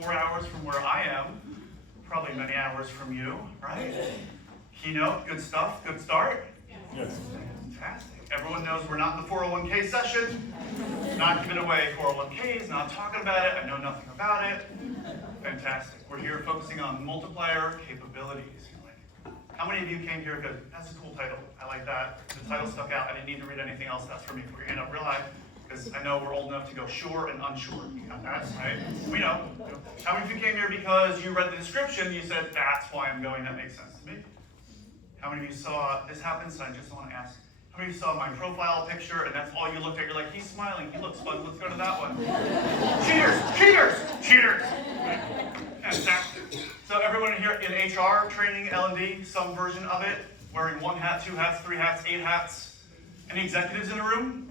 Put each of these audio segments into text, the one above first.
4 hours from where I am, probably many hours from you, right? Keynote, good stuff, good start? Yes. Fantastic. Everyone knows we're not in the 401k session, not giving away 401ks, not talking about it, I know nothing about it. Fantastic. We're here focusing on multiplier capabilities. How many of you came here because that's a cool title? I like that. The title stuck out. I didn't need to read anything else. That's for me. Put your hand up real high, because I know we're old enough to go sure and unsure. You got that, right? We know. How many of you came here because you read the description, you said, that's why I'm going, that makes sense to me? How many of you saw, this happens, so I just want to ask, how many of you saw my profile picture and that's all you looked at? You're like, he's smiling, he looks fun, let's go to that one. Cheaters, cheaters, cheaters. Fantastic. So everyone here in HR, training, L&D, some version of it, wearing 1 hat, 2 hats, 3 hats, 8 hats. Any executives in the room?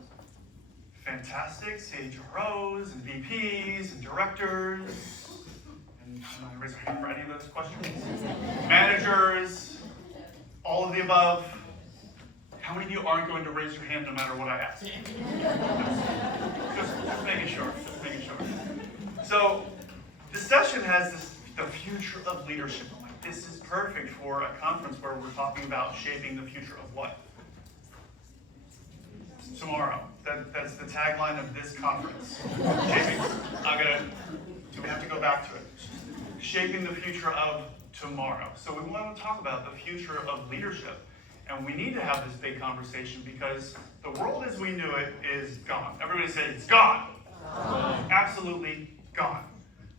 Fantastic. CHROs and VPs and directors. And I'm not going to raise my hand for any of those questions. Managers, all of the above. How many of you aren't going to raise your hand no matter what I ask? Just making sure. Just making sure. So this session has the future of leadership. I'm like, this is perfect for a conference where we're talking about shaping the future of what? Tomorrow. That's the tagline of this conference. Shaping. Do we have to go back to it? Shaping the future of tomorrow. So we want to talk about the future of leadership. And we need to have this big conversation because the world as we knew it is gone. Everybody say it's gone. Absolutely gone.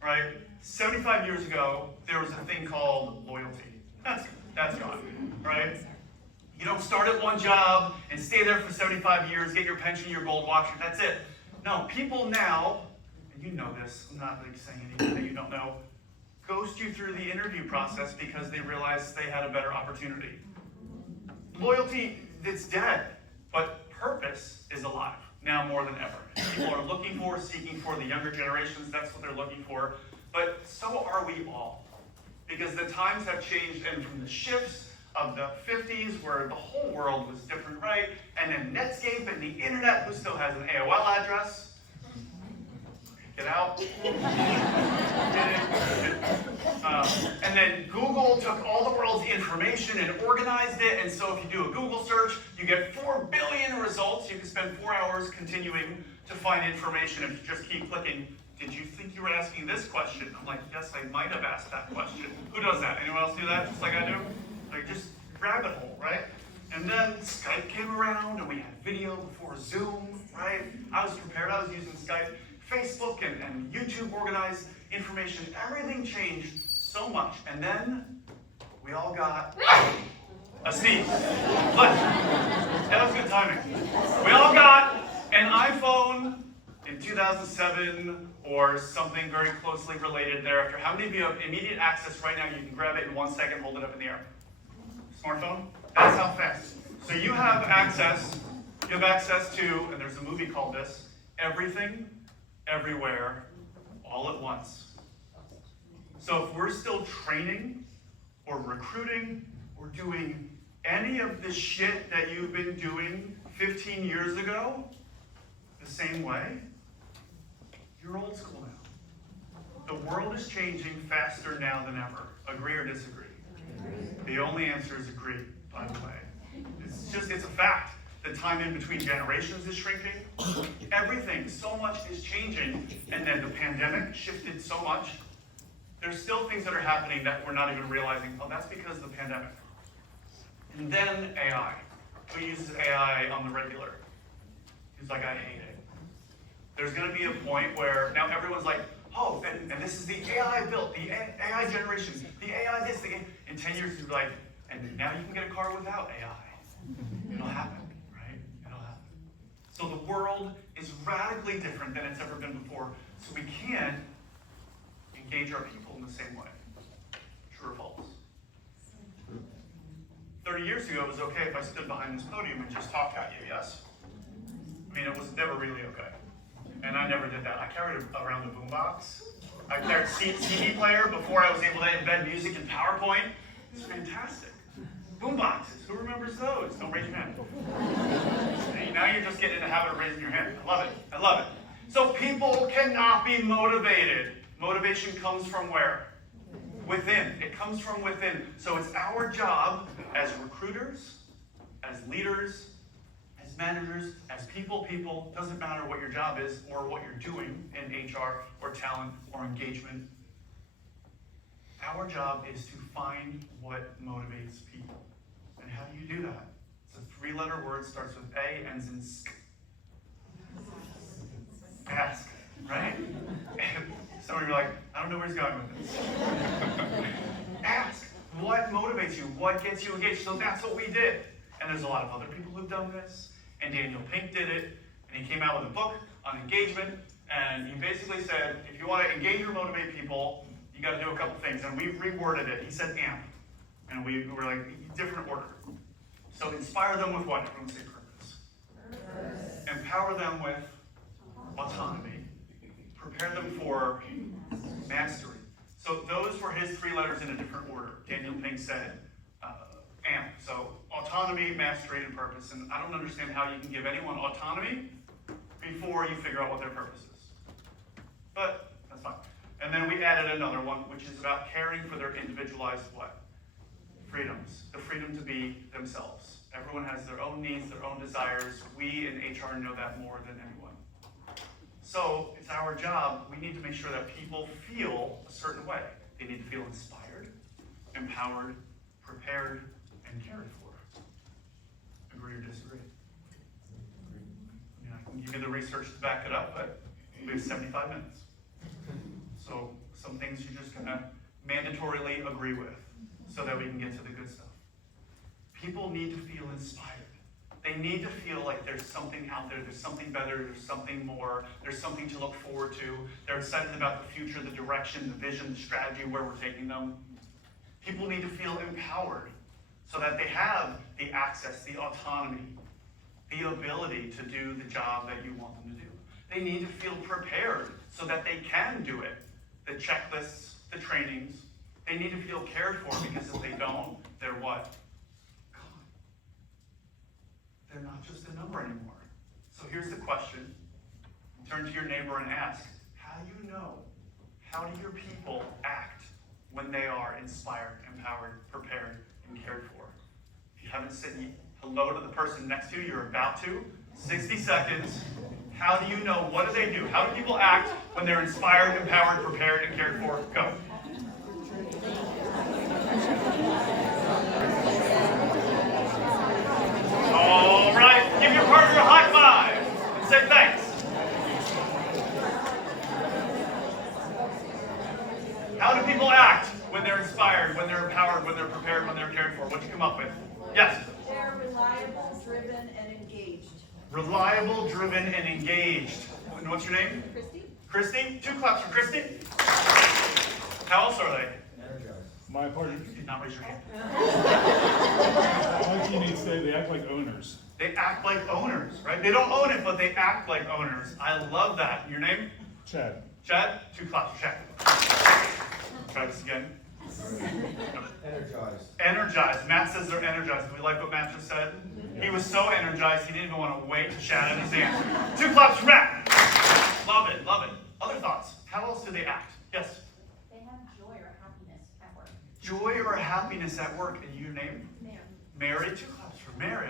Right? 75 years ago, there was a thing called loyalty. That's gone. Right? You don't start at one job and stay there for 75 years, get your pension, your gold watch, that's it. No, people now, and you know this, I'm not like saying anything that you don't know, ghost you through the interview process because they realized they had a better opportunity. Loyalty, it's dead, but purpose is alive, now more than ever. People are looking for, seeking for, the younger generations, that's what they're looking for, but so are we all. Because the times have changed, and from the shifts of the 50s, where the whole world was different, right? And then Netscape and the internet, who still has an AOL address? Get out. And then Google took all the world's information and organized it, and so if you do a Google search, you get 4 billion results. You can spend 4 hours continuing to find information if you just keep clicking. Did you think you were asking this question? I'm like, yes, I might have asked that question. Who does that? Anyone else do that, just like I do? Like, just rabbit hole, right? And then Skype came around, and we had video before Zoom, right? I was prepared. I was using Skype. Facebook and YouTube organized information. Everything changed so much. And then we all got a sneeze. That was good timing. We all got an iPhone in 2007 or something very closely related thereafter. How many of you have immediate access right now? You can grab it in 1 second, hold it up in the air. Smartphone? That's how fast. So you have access to, and there's a movie called this, everything, everywhere, all at once. So if we're still training or recruiting or doing any of the shit that you've been doing 15 years ago the same way, you're old school now. The world is changing faster now than ever. Agree or disagree? The only answer is agree, by the way. It's a fact. The time in between generations is shrinking. Everything, so much is changing. And then the pandemic shifted so much. There's still things that are happening that we're not even realizing. Oh, that's because of the pandemic. And then AI. Who uses AI on the regular? Who's like, I hate it. There's going to be a point where now everyone's like, oh, and this is the AI built, the AI generation, the AI this, the AI. In 10 years, you'll be like, and now you can get a car without AI. It'll happen. So the world is radically different than it's ever been before. So we can't engage our people in the same way. True or false? 30 years ago, it was okay if I stood behind this podium and just talked at you, yes? I mean, it was never really okay. And I never did that. I carried around a boombox. I carried a CD player before I was able to embed music in PowerPoint. It's fantastic. Boomboxes. Who remembers those? Don't raise your hand. Now you're just getting in the habit of raising your hand. I love it. I love it. So people cannot be motivated. Motivation comes from where? Within. It comes from within. So it's our job as recruiters, as leaders, as managers, as people, doesn't matter what your job is or what you're doing in HR or talent or engagement. Our job is to find what motivates people. And how do you do that? It's a 3-letter word, starts with A, ends in sk. Ask, right? Some of you are like, I don't know where he's going with this. Ask, what motivates you? What gets you engaged? So that's what we did. And there's a lot of other people who've done this. And Daniel Pink did it. And he came out with a book on engagement. And he basically said, if you want to engage or motivate people, you got to do a couple things. And we reworded it. He said AMP. And we were like, different order. So inspire them with what? Everyone say purpose. Empower them with autonomy. Prepare them for mastery. So those were his 3 letters in a different order. Daniel Pink said AMP. So autonomy, mastery, and purpose. And I don't understand how you can give anyone autonomy before you figure out what their purpose is. But that's fine. And then we added another one, which is about caring for their individualized what? Freedoms. The freedom to be themselves. Everyone has their own needs, their own desires. We in HR know that more than anyone. So it's our job. We need to make sure that people feel a certain way. They need to feel inspired, empowered, prepared, and cared for. Agree or disagree? I mean, I can give you the research to back it up, but we have 75 minutes. So some things you're just going to mandatorily agree with so that we can get to the good stuff. People need to feel inspired. They need to feel like there's something out there, there's something better, there's something more, there's something to look forward to. They're excited about the future, the direction, the vision, the strategy, where we're taking them. People need to feel empowered so that they have the access, the autonomy, the ability to do the job that you want them to do. They need to feel prepared so that they can do it. The checklists, the trainings, they need to feel cared for, because if they don't, they're what? Gone. They're not just a number anymore. So here's the question. Turn to your neighbor and ask, how do you know? How do your people act when they are inspired, empowered, prepared, and cared for? If you haven't said hello to the person next to you, you're about to. 60 seconds. How do you know? What do they do? How do people act when they're inspired, empowered, prepared, and cared for? Go. All right. Give your partner a high five and say thanks. How do people act when they're inspired, when they're empowered, when they're prepared, when they're cared for? What'd you come up with? Yes? They're reliable, driven, and engaged. Reliable, driven, and engaged. And what's your name? Christy? Christy? 2 claps for Christy. How else are they? My partner. You did not raise your hand. My teammates say they act like owners. They act like owners, right? They don't own it, but they act like owners. I love that. Your name? Chad. Chad? 2 claps for Chad. Try this again. Energized. Energized. Matt says they're energized. Do we like what Matt just said? He was so energized, he didn't even want to wait to shout out his answer. 2 claps for Matt. Love it, love it. Other thoughts? How else do they act? Yes? They have joy or happiness at work. Joy or happiness at work. And your name? Mary. Mary. 2 claps for Mary.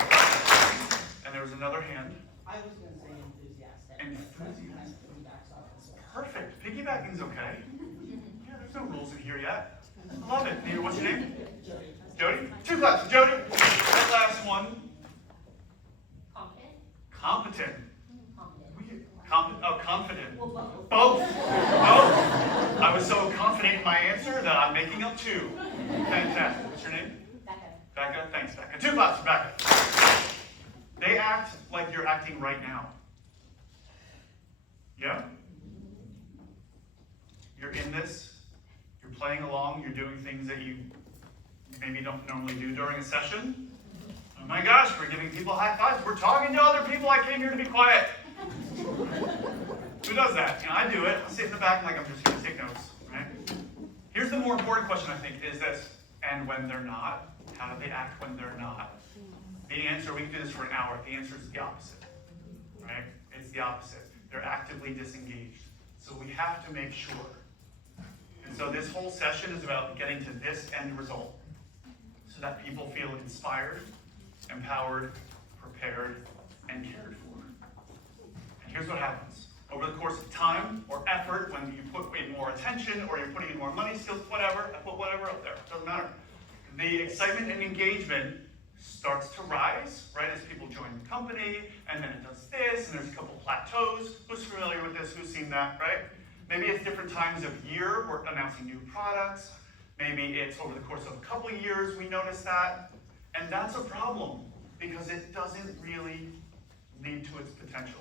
And there was another hand. I was going to say enthusiastic. Enthusiastic. Piggybacks off this one. Perfect. Piggybacking's okay. Yeah, there's no rules in here yet. Love it. Peter, what's your name? Jody. 2 claps for Jody. That last one. Confident. Competent. Confident. Confident. Well, both. Both. Both. I was so confident in my answer that I'm making up 2. Fantastic. What's your name? Becca. Becca. Thanks, Becca. 2 claps for Becca. They act like you're acting right now. Yeah? You're in this. You're playing along. You're doing things that you maybe don't normally do during a session. Oh my gosh, we're giving people high fives. We're talking to other people. I came here to be quiet. Who does that? I do it. I sit in the back like I'm just going to take notes. Right? Here's the more important question, I think, is this. And when they're not, how do they act when they're not? The answer, we can do this for an hour. The answer is the opposite. Right? It's the opposite. They're actively disengaged. So we have to make sure And so this whole session is about getting to this end result so that people feel inspired, empowered, prepared, and cared for. And here's what happens. Over the course of time or effort, when you put in more attention or you're putting in more money, skills, whatever, I put whatever up there, doesn't matter. The excitement and engagement starts to rise, right, as people join the company, and then it does this, and there's a couple plateaus. Who's familiar with this? Who's seen that, right? Maybe it's different times of year, we're announcing new products. Maybe it's over the course of a couple of years we notice that. And that's a problem, because it doesn't really lead to its potential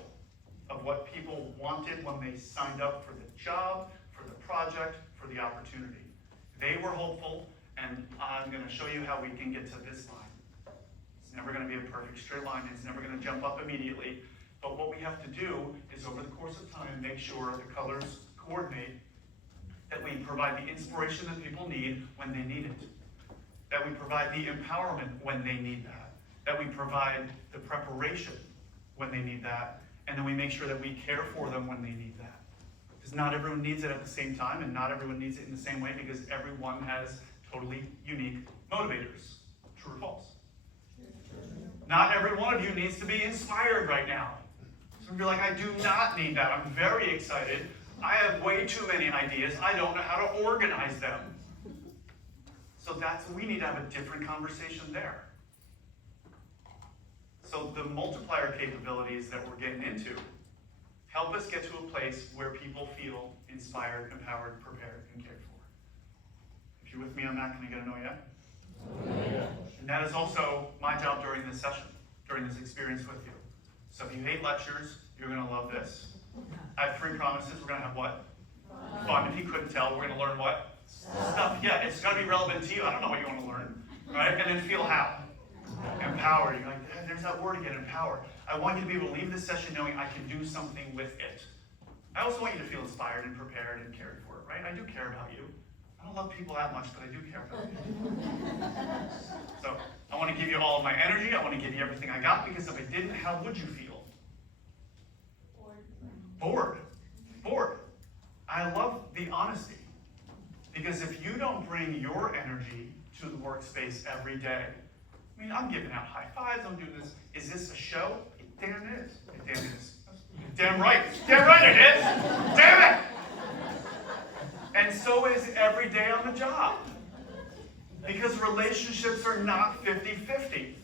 of what people wanted when they signed up for the job, for the project, for the opportunity. They were hopeful, and I'm going to show you how we can get to this line. It's never going to be a perfect straight line. It's never going to jump up immediately. But what we have to do is, over the course of time, make sure the colors coordinate, that we provide the inspiration that people need when they need it, that we provide the empowerment when they need that, that we provide the preparation when they need that, and then we make sure that we care for them when they need that. Because not everyone needs it at the same time, and not everyone needs it in the same way, because everyone has totally unique motivators. True or false? Not every one of you needs to be inspired right now. Some of you are like, I do not need that. I'm very excited. I have way too many ideas. I don't know how to organize them. So we need to have a different conversation there. So the multiplier capabilities that we're getting into help us get to a place where people feel inspired, empowered, prepared, and cared for. If you're with me on that, can I get a no yet? Yeah. And that is also my job during this session, during this experience with you. So if you hate lectures, you're going to love this. I have 3 promises. We're going to have what? Fun. If you couldn't tell, we're going to learn what? Stuff. Yeah, it's going to be relevant to you. I don't know what you want to learn. Right? And then feel how? Empowered. You're like, there's that word again, empowered. I want you to be able to leave this session knowing I can do something with it. I also want you to feel inspired and prepared and cared for, right? I do care about you. I don't love people that much, but I do care about you. So I want to give you all of my energy. I want to give you everything I got, because if I didn't, how would you feel? Bored. Bored. I love the honesty. Because if you don't bring your energy to the workspace every day, I mean, I'm giving out high fives, I'm doing this. Is this a show? It damn is. It damn is. Damn right. Damn right it is. Damn it! And so is every day on the job. Because relationships are not 50-50.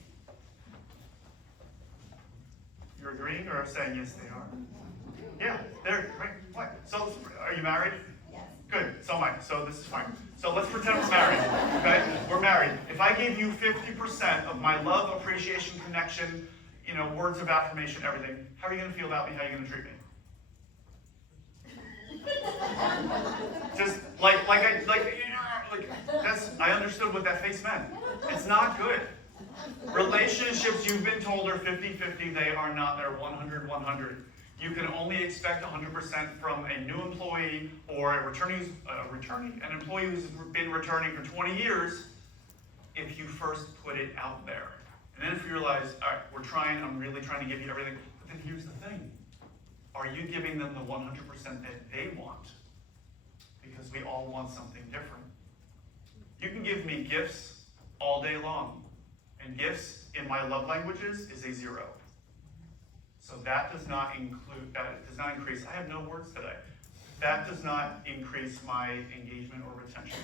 You're agreeing or saying yes, they are? Yeah, they're right. What? So, are you married? Yes. Good. So am I. So this is fine. So let's pretend we're married. Okay? We're married. If I gave you 50% of my love, appreciation, connection, words of affirmation, everything, how are you going to feel about me? How are you going to treat me? Just I understood what that face meant. It's not good. Relationships you've been told are 50-50, they are not. They're 100-100. You can only expect 100% from a new employee or an employee who's been returning for 20 years if you first put it out there. And then if you realize, all right, I'm really trying to give you everything. But then here's the thing. Are you giving them the 100% that they want? Because we all want something different. You can give me gifts all day long. And gifts in my love languages is a 0. So that does not increase, I have no words today. That does not increase my engagement or retention.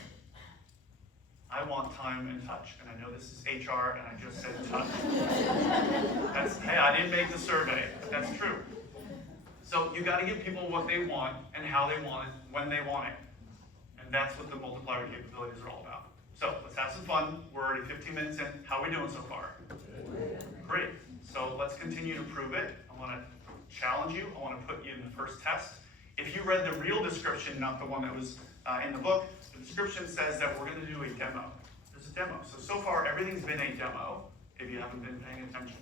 I want time and touch. And I know this is HR and I just said touch. Hey, I didn't make the survey, but that's true. So you got to give people what they want and how they want it, when they want it. And that's what the multiplier capabilities are all about. So let's have some fun. We're already 15 minutes in. How are we doing so far? Great. So let's continue to prove it. I want to challenge you. I want to put you in the first test. If you read the real description, not the one that was in the book, the description says that we're going to do a demo. There's a demo. So far, everything's been a demo, if you haven't been paying attention.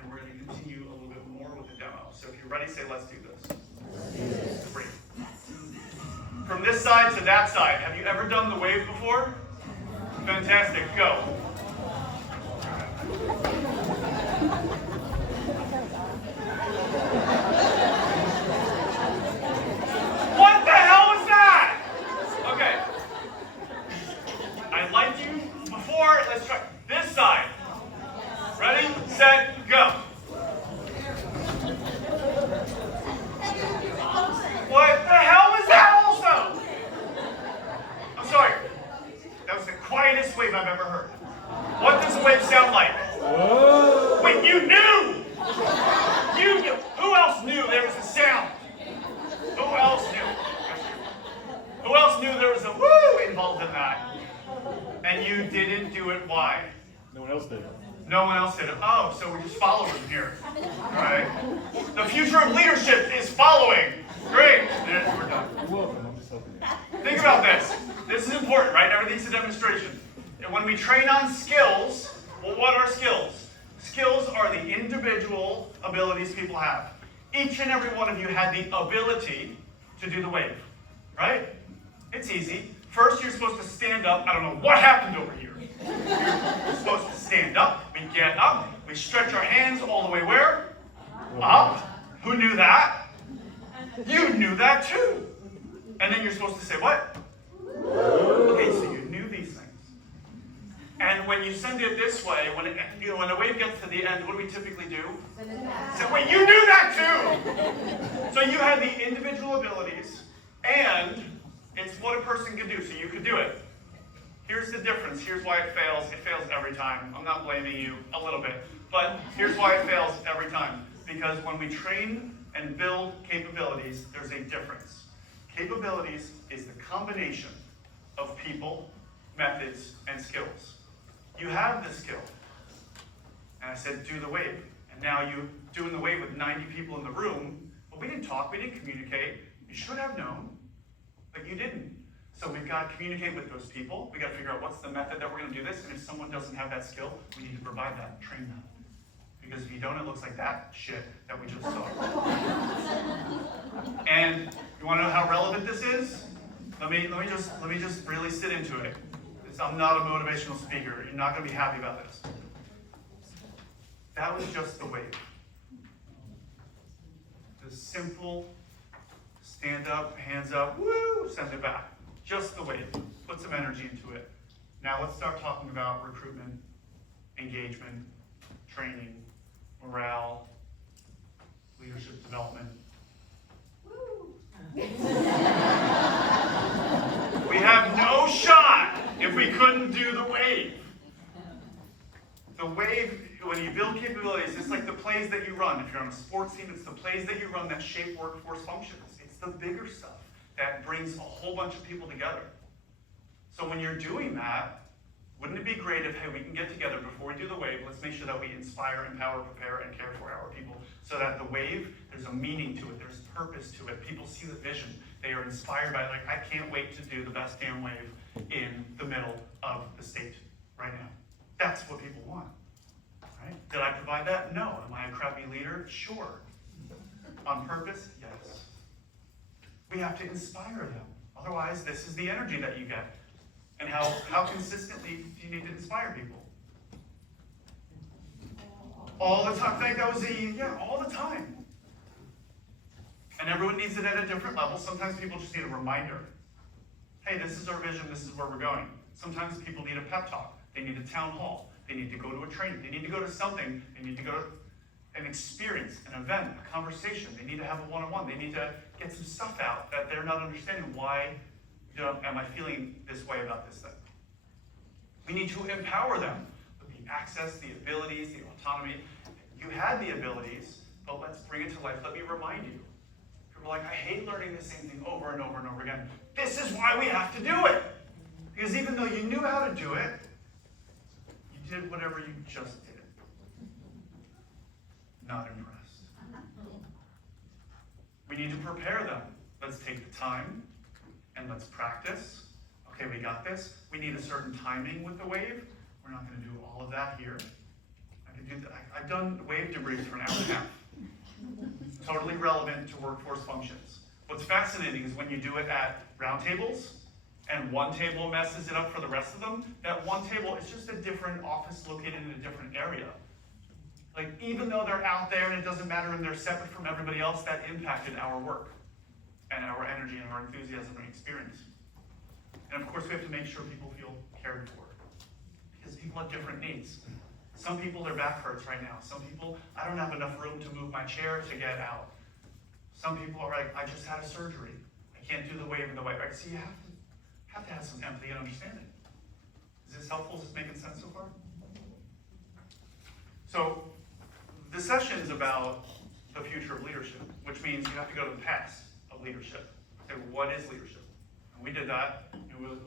And we're going to continue a little bit more with the demo. So if you're ready, say, let's do this. Great. From this side to that side, have you ever done the wave before? Fantastic. Go. What the hell was that? Okay. else knew there was a woo involved in that. And you didn't do it. Why? No one else did. No one else did it. Oh, so we just follow him here. All right. The future of leadership is following. Great. Yeah, we're done. You're welcome. I'm just helping you. Think about this. This is important, right? Everything's a demonstration. And when we train on skills, well, what are skills? Skills are the individual abilities people have. Each and every one of you had the ability to do the wave, right? It's easy. First, you're supposed to stand up. I don't know what happened over here. You're supposed to stand up. We get up. We stretch our hands all the way where? Up. Who knew that? You knew that too. And then you're supposed to say what? Okay, so you knew these things. And when you send it this way, when the wave gets to the end, what do we typically do? So wait, you knew that too. So you had the individual abilities, and it's what a person can do. So you could do it. Here's the difference. Here's why it fails. It fails every time. I'm not blaming you a little bit, but here's why it fails every time. Because when we train and build capabilities, there's a difference. Capabilities is the combination of people, methods, and skills. You have the skill. And I said, do the wave. And now you doing the wave with 90 people in the room, but we didn't talk, we didn't communicate. You should have known, but you didn't. So we've got to communicate with those people. We've got to figure out what's the method that we're going to do this, and if someone doesn't have that skill, we need to provide that, train them. Because if you don't, it looks like that shit that we just saw. And you want to know how relevant this is? Let me just really sit into it. I'm not a motivational speaker. You're not going to be happy about this. That was just the wave. The simple stand up, hands up, woo, send it back. Just the wave. Put some energy into it. Now let's start talking about recruitment, engagement, training, morale, leadership development. We have no shot if we couldn't do the wave. The wave, when you build capabilities, it's like the plays that you run. If you're on a sports team, it's the plays that you run that shape workforce functions. It's the bigger stuff that brings a whole bunch of people together. So when you're doing that, wouldn't it be great if, hey, we can get together before we do the wave, let's make sure that we inspire, empower, prepare, and care for our people, so that the wave, there's a meaning to it, there's purpose to it, people see the vision, they are inspired by it, like, I can't wait to do the best damn wave in the middle of the state right now. That's what people want, right? Did I provide that? No. Am I a crappy leader? Sure. On purpose? Yes. We have to inspire them. Otherwise, this is the energy that you get. And how consistently do you need to inspire people? All the time. I think that was all the time. And everyone needs it at a different level. Sometimes people just need a reminder. Hey, this is our vision, this is where we're going. Sometimes people need a pep talk. They need a town hall. They need to go to a training. They need to go to something. They need to go to an experience, an event, a conversation. They need to have a one-on-one. They need to get some stuff out that they're not understanding. Why am I feeling this way about this thing? We need to empower them with the access, the abilities, the autonomy. You had the abilities, but let's bring it to life. Let me remind you. People are like, I hate learning the same thing over and over and over again. This is why we have to do it. Because even though you knew how to do it, you did whatever you just did. Not impressed. We need to prepare them. Let's take the time and let's practice. Okay, we got this. We need a certain timing with the wave. We're not going to do all of that here. I can do that. I've done wave debriefs for an hour and a half. Totally relevant to workforce functions. What's fascinating is when you do it at roundtables, and one table messes it up for the rest of them, that one table is just a different office located in a different area. Like, even though they're out there and it doesn't matter and they're separate from everybody else, that impacted our work and our energy and our enthusiasm and experience. And of course, we have to make sure people feel cared for, because people have different needs. Some people, their back hurts right now. Some people, I don't have enough room to move my chair to get out. Some people are like, I just had a surgery. I can't do the wave in the way. Right? So you have to have some empathy and understanding. Is this helpful? Is this making sense so far? So the session is about the future of leadership, which means you have to go to the past of leadership. Say, what is leadership? And we did that.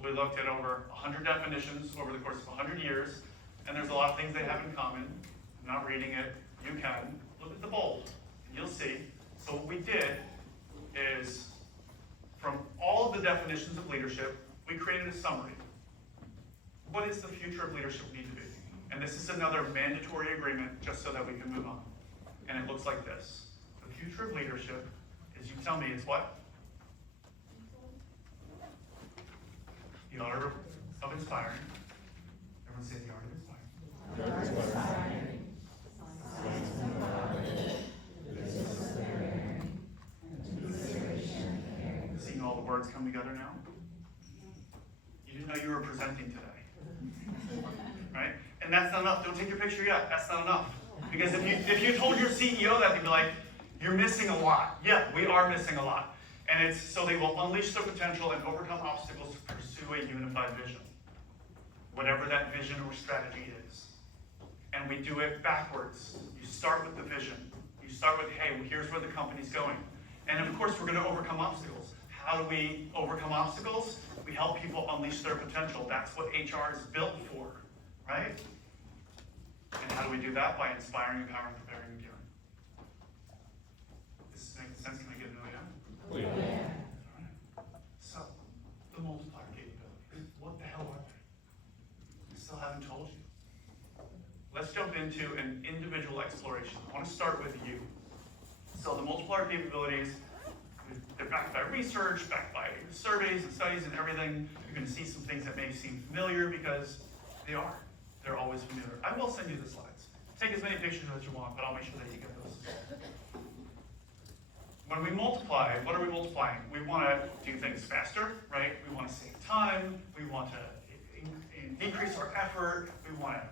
We looked at over 100 definitions over the course of 100 years, and there's a lot of things they have in common. I'm not reading it. You can. Look at the bold, and you'll see. So what we did is, from all of the definitions of leadership, we created a summary. What is the future of leadership need to be? And this is another mandatory agreement, just so that we can move on. And it looks like this. The future of leadership is, you tell me, it's what? The art of inspiring. Everyone say the art of inspiring. Seeing all the words come together now? You didn't know you were presenting today. Right? And that's not enough. Don't take your picture yet. That's not enough. Because if you told your CEO that, they'd be like, you're missing a lot. Yeah, we are missing a lot. And it's so they will unleash their potential and overcome obstacles to pursue a unified vision. Whatever that vision or strategy is. And we do it backwards. You start with the vision. You start with, hey, here's where the company's going. And of course, we're going to overcome obstacles. How do we overcome obstacles? We help people unleash their potential. That's what HR is built for, right? And how do we do that? By inspiring, empowering, preparing, and caring. This is making sense? Can I get an oh yeah? Oh, yeah. All right. So, the multiplier capabilities. What the hell are they? I still haven't told you. Let's jump into an individual exploration. I want to start with you. So the multiplier capabilities, they're backed by research, backed by surveys and studies and everything. You're going to see some things that may seem familiar because they are. They're always familiar. I will send you the slides. Take as many pictures as you want, but I'll make sure that you get those. When we multiply, what are we multiplying? We want to do things faster, right? We want to save time. We want to decrease our effort. We want to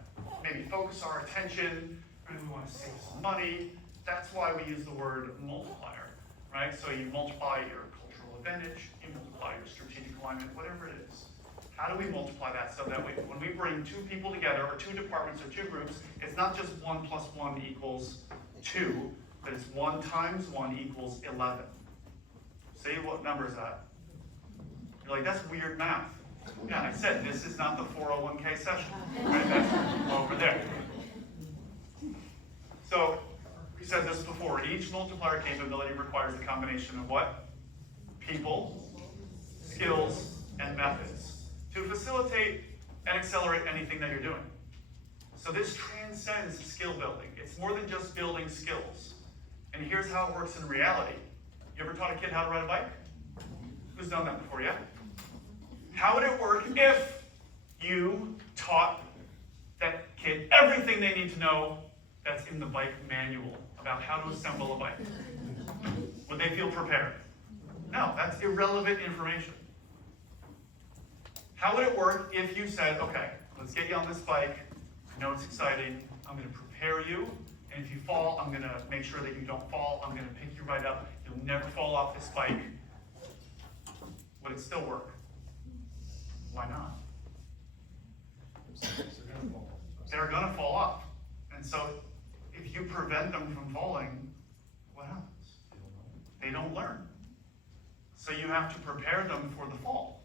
maybe focus our attention. Right? We want to save some money. That's why we use the word multiplier, right? So you multiply your cultural advantage, you multiply your strategic alignment, whatever it is. How do we multiply that so that when we bring two people together, or two departments, or two groups, it's not just 1 + 1 = 2, but it's 1 × 1 = 11. See, what number is that? You're like, that's weird math. Yeah, I said this is not the 401k session, right? That's over there. So, we said this before, each multiplier capability requires a combination of what? People, skills, and methods to facilitate and accelerate anything that you're doing. So this transcends skill building. It's more than just building skills. And here's how it works in reality. You ever taught a kid how to ride a bike? Who's done that before, yeah? How would it work if you taught that kid everything they need to know that's in the bike manual about how to assemble a bike? Would they feel prepared? No, that's irrelevant information. How would it work if you said, okay, let's get you on this bike. I know it's exciting. I'm going to prepare you. And if you fall, I'm going to make sure that you don't fall. I'm going to pick you right up. You'll never fall off this bike. Would it still work? Why not? They're going to fall off. And so if you prevent them from falling, what happens? They don't learn. So you have to prepare them for the fall.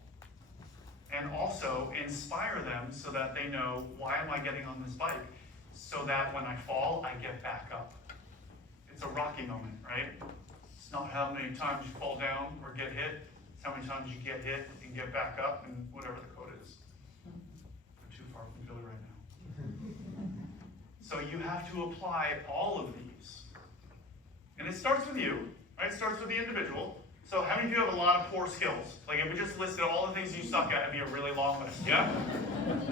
And also inspire them so that they know, why am I getting on this bike? So that when I fall, I get back up. It's a rocky moment, right? It's not how many times you fall down or get hit. It's how many times you get hit and get back up, and whatever the code is. I'm too far from Philly right now. So you have to apply all of these. And it starts with you, right? It starts with the individual. So how many of you have a lot of poor skills? Like if we just listed all the things you suck at, it'd be a really long list, yeah?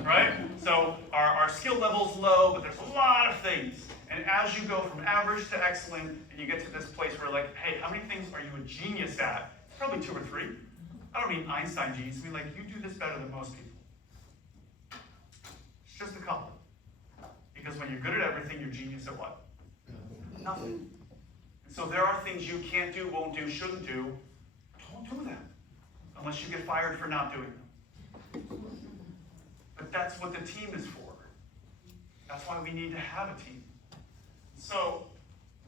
Right? So our skill level's low, but there's a lot of things. And as you go from average to excellent, and you get to this place where like, hey, how many things are you a genius at? It's probably 2 or 3. I don't mean Einstein genius, I mean like you do this better than most people. It's just a couple. Because when you're good at everything, you're genius at what? Nothing. So there are things you can't do, won't do, shouldn't do. Don't do them. Unless you get fired for not doing them. But that's what the team is for. That's why we need to have a team. So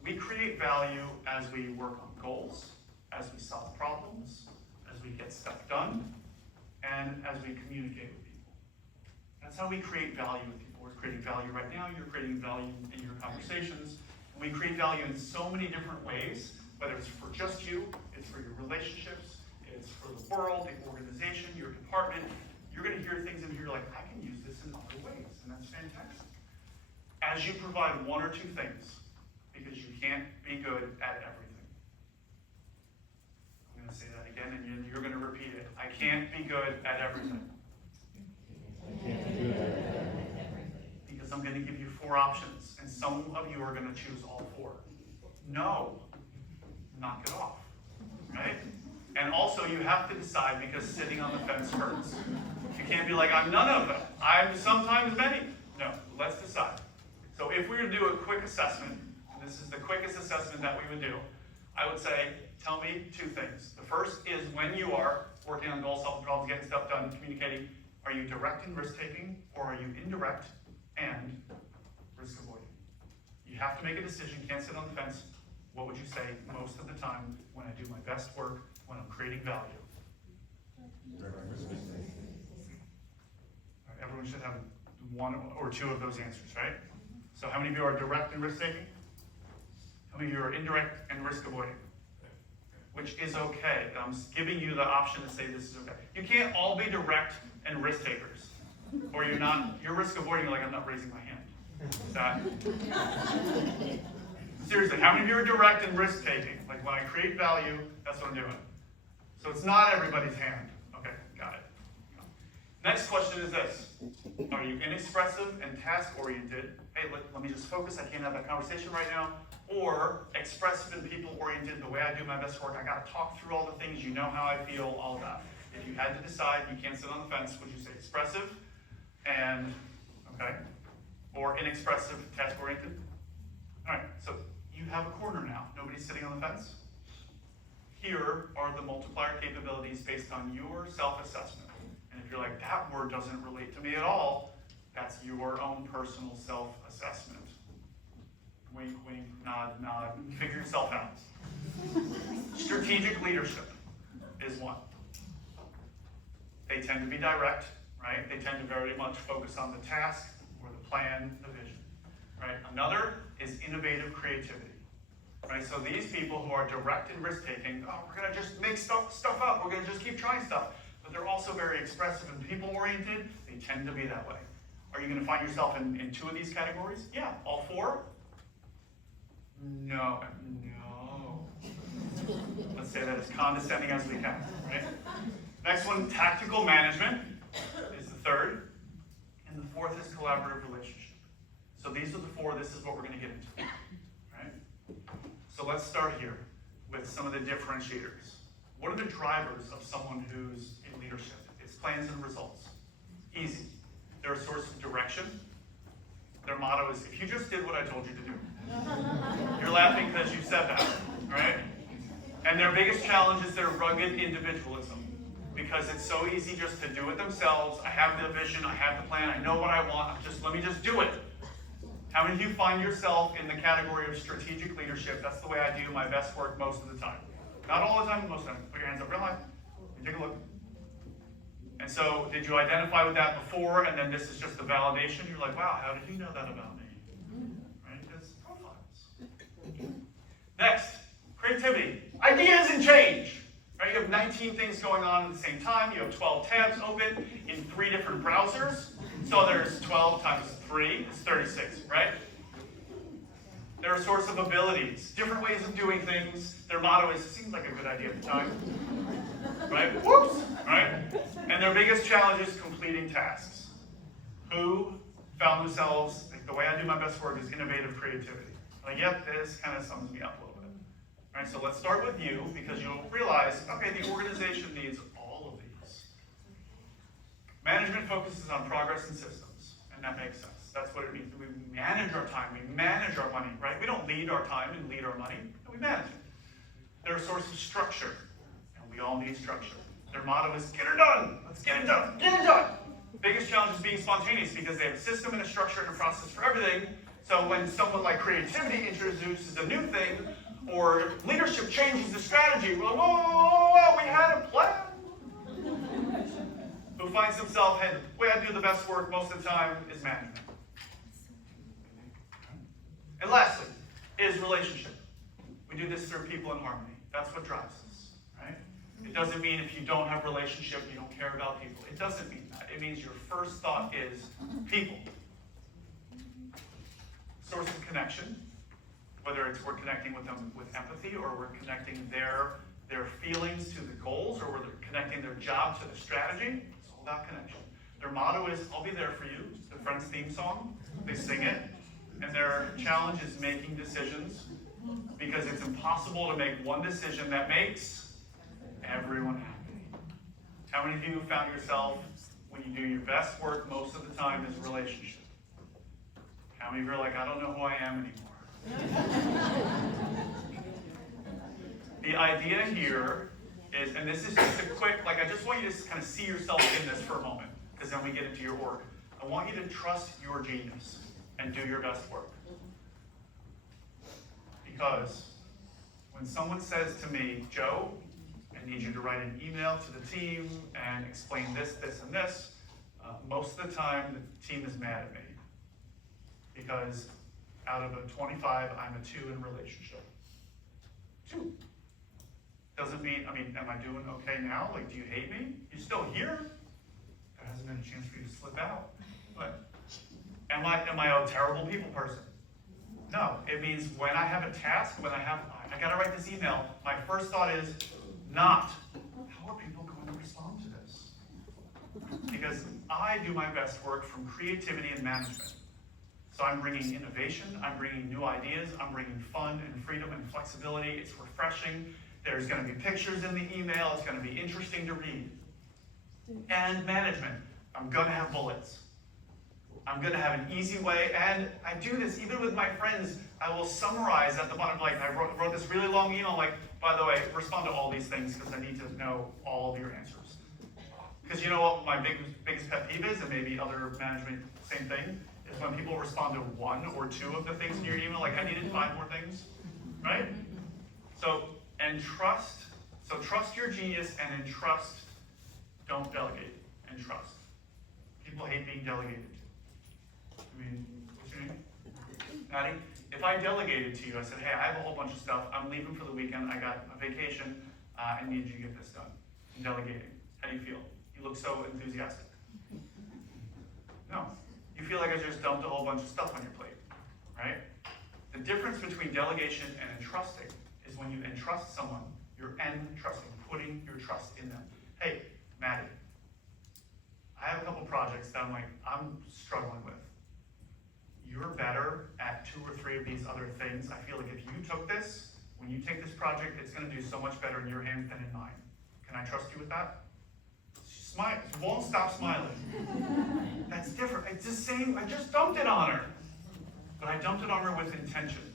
we create value as we work on goals, as we solve problems, as we get stuff done, and as we communicate with people. That's how we create value with people. We're creating value right now, you're creating value in your conversations. And we create value in so many different ways, whether it's for just you, it's for your relationships, it's for the world, the organization, your department. You're going to hear things in here like, I can use this in other ways, and that's fantastic. As you provide one or two things, because you can't be good at everything. I'm going to say that again, and you're going to repeat it. I can't be good at everything. Because I'm going to give you 4 options, and some of you are going to choose all 4. No. Knock it off. Right? And also, you have to decide, because sitting on the fence hurts. You can't be like, I'm none of them. I'm sometimes many. No, let's decide. So if we were to do a quick assessment, and this is the quickest assessment that we would do, I would say, tell me 2 things. The first is when you are working on goal solving problems, getting stuff done, communicating, are you direct and risk-taking, or are you indirect and risk-avoiding? You have to make a decision. You can't sit on the fence. What would you say most of the time when I do my best work, when I'm creating value? All right, everyone should have 1 or 2 of those answers, right? So how many of you are direct and risk-taking? How many of you are indirect and risk-avoiding? Which is okay. I'm giving you the option to say this is okay. You can't all be direct and risk-takers. Or you're risk-avoiding, like I'm not raising my hand. Is that? Seriously, how many of you are direct and risk-taking? Like when I create value, that's what I'm doing. So it's not everybody's hand. Okay, got it. Next question is this. Are you inexpressive and task-oriented? Hey, let me just focus. I can't have that conversation right now. Or expressive and people-oriented. The way I do my best work, I got to talk through all the things. You know how I feel, all that. If you had to decide, you can't sit on the fence, would you say expressive and, okay, or inexpressive, task-oriented? All right, so you have a corner now. Nobody's sitting on the fence. Here are the multiplier capabilities based on your self-assessment. And if you're like, that word doesn't relate to me at all, that's your own personal self-assessment. Wink, wink, nod, nod. Figure yourself out. Strategic leadership is one. They tend to be direct, right? They tend to very much focus on the task or the plan, the vision, right? Another is innovative creativity, right? So these people who are direct and risk-taking, oh, we're going to just make stuff up. We're going to just keep trying stuff. But they're also very expressive and people-oriented. They tend to be that way. Are you going to find yourself in 2 of these categories? Yeah. All 4? No. Let's say that as condescending as we can, right? Next one, tactical management is the 3rd. And the 4th is collaborative relationship. So these are the 4. This is what we're going to get into, right? So let's start here with some of the differentiators. What are the drivers of someone who's in leadership? It's plans and results. Easy. They're a source of direction. Their motto is, if you just did what I told you to do. You're laughing because you said that, right? And their biggest challenge is their rugged individualism. Because it's so easy just to do it themselves. I have the vision, I have the plan, I know what I want, let me just do it. How many of you find yourself in the category of strategic leadership? That's the way I do my best work most of the time. Not all the time, but most of the time. Put your hands up real high and take a look. And so, did you identify with that before, and then this is just the validation? You're like, wow, how did you know that about me? Right? It's profiles. Next, creativity. Ideas and change. Right? You have 19 things going on at the same time. You have 12 tabs open in 3 different browsers. So there's 12 times 3 is 36, right? They're a source of abilities, different ways of doing things. Their motto is, seems like a good idea at the time. Right? Whoops! Right? And their biggest challenge is completing tasks. Who found themselves, like, the way I do my best work is innovative creativity. Like, yep, this kind of sums me up a little bit. All right, so let's start with you, because you'll realize, okay, the organization needs all of these. Management focuses on progress and systems, and that makes sense. That's what it means. We manage our time, we manage our money, right? We don't lead our time and lead our money, we manage it. They're a source of structure, and we all need structure. Their motto is, get it done, let's get it done, get it done. Biggest challenge is being spontaneous, because they have a system and a structure and a process for everything. So when someone like creativity introduces a new thing, or leadership changes the strategy, we're like, whoa, we had a plan. finds himself, hey, the way I do the best work most of the time is management. And lastly, is relationship. We do this through people in harmony. That's what drives us, right? It doesn't mean if you don't have relationship, you don't care about people. It doesn't mean that. It means your first thought is people. Source of connection, whether it's we're connecting with them with empathy, or we're connecting their feelings to the goals, or we're connecting their job to the strategy. It's all about connection. Their motto is, I'll be there for you. It's the Friends theme song. They sing it. And their challenge is making decisions, because it's impossible to make one decision that makes everyone happy. How many of you have found yourself, when you do your best work most of the time, is relationship? How many of you are like, I don't know who I am anymore? The idea here is, and this is just a quick, like I just want you to kind of see yourself in this for a moment, because then we get into your work. I want you to trust your genius and do your best work. Because when someone says to me, Joe, I need you to write an email to the team and explain this, this, and this, most of the time the team is mad at me. Because out of a 25, I'm a 2 in relationship. 2. Doesn't mean, am I doing okay now? Like, do you hate me? You're still here? There hasn't been a chance for you to slip out. But am I a terrible people person? No. It means when I have a task, I gotta write this email, my first thought is not, how are people going to respond to this? Because I do my best work from creativity and management. So I'm bringing innovation, I'm bringing new ideas, I'm bringing fun and freedom and flexibility. It's refreshing. There's going to be pictures in the email. It's going to be interesting to read. And management. I'm going to have bullets. I'm going to have an easy way. And I do this even with my friends. I will summarize at the bottom. Like, I wrote this really long email. Like, by the way, respond to all these things because I need to know all of your answers. Because you know what my biggest pet peeve is, and maybe other management, same thing, is when people respond to 1 or 2 of the things in your email. Like, I needed 5 more things, right? And trust. So trust your genius, and in trust, don't delegate. And trust. People hate being delegated to. What's your name? Maddie? If I delegated to you, I said, hey, I have a whole bunch of stuff. I'm leaving for the weekend. I got a vacation. I need you to get this done. I'm delegating. How do you feel? You look so enthusiastic. No. You feel like I just dumped a whole bunch of stuff on your plate, right? The difference between delegation and entrusting is when you entrust someone, you're entrusting, putting your trust in them. Hey, Maddie, I have a couple projects that I'm struggling with. You're better at 2 or 3 of these other things. I feel like if you took this, when you take this project, it's going to do so much better in your hands than in mine. Can I trust you with that? Smile. Won't stop smiling. That's different. It's the same. I just dumped it on her. But I dumped it on her with intention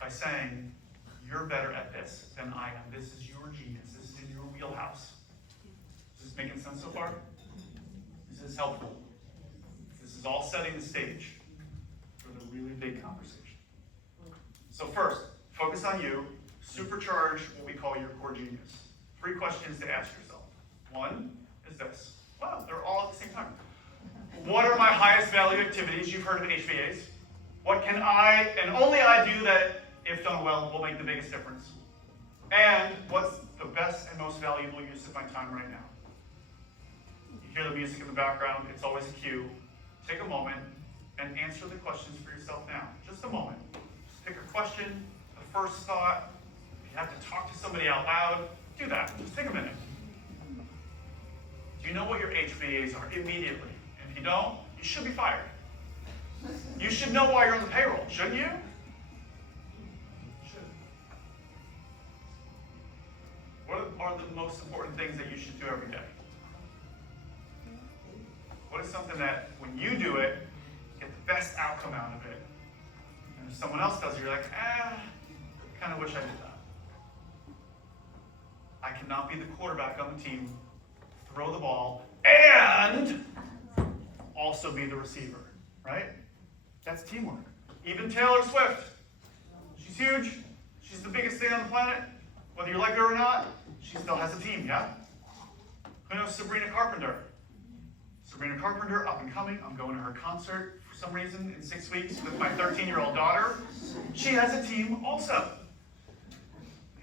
by saying, you're better at this than I am. This is your genius. This is in your wheelhouse. Is this making sense so far? This is helpful. This is all setting the stage for the really big conversation. So first, focus on you. Supercharge what we call your core genius. 3 questions to ask yourself. 1 is this. Wow, they're all at the same time. What are my highest value activities? You've heard of HVAs. What can I, and only I do that, if done well, will make the biggest difference? And what's the best and most valuable use of my time right now? You hear the music in the background. It's always a cue. Take a moment and answer the questions for yourself now. Just a moment. Just pick a question, the first thought. If you have to talk to somebody out loud, do that. Just take a minute. Do you know what your HVAs are immediately? And if you don't, you should be fired. You should know why you're on the payroll, shouldn't you? Should. What are the most important things that you should do every day? What is something that when you do it, get the best outcome out of it? And if someone else does it, you're like, kind of wish I did that. I cannot be the quarterback on the team, throw the ball, and also be the receiver, right? That's teamwork. Even Taylor Swift, she's huge. She's the biggest thing on the planet. Whether you like her or not, she still has a team, yeah? Who knows Sabrina Carpenter? Sabrina Carpenter, up and coming. I'm going to her concert for some reason in 6 weeks with my 13-year-old daughter. She has a team also.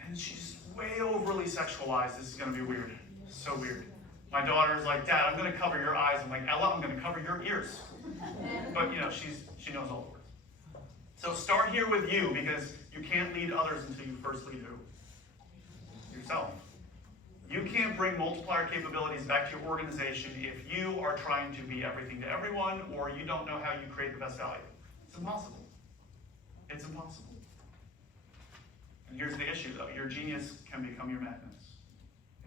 And she's way overly sexualized. This is going to be weird. So weird. My daughter's like, Dad, I'm going to cover your eyes. I'm like, Ella, I'm going to cover your ears. But, she knows all the words. So start here with you, because you can't lead others until you first lead who? Yourself. You can't bring multiplier capabilities back to your organization if you are trying to be everything to everyone, or you don't know how you create the best value. It's impossible. It's impossible. And here's the issue, though. Your genius can become your madness.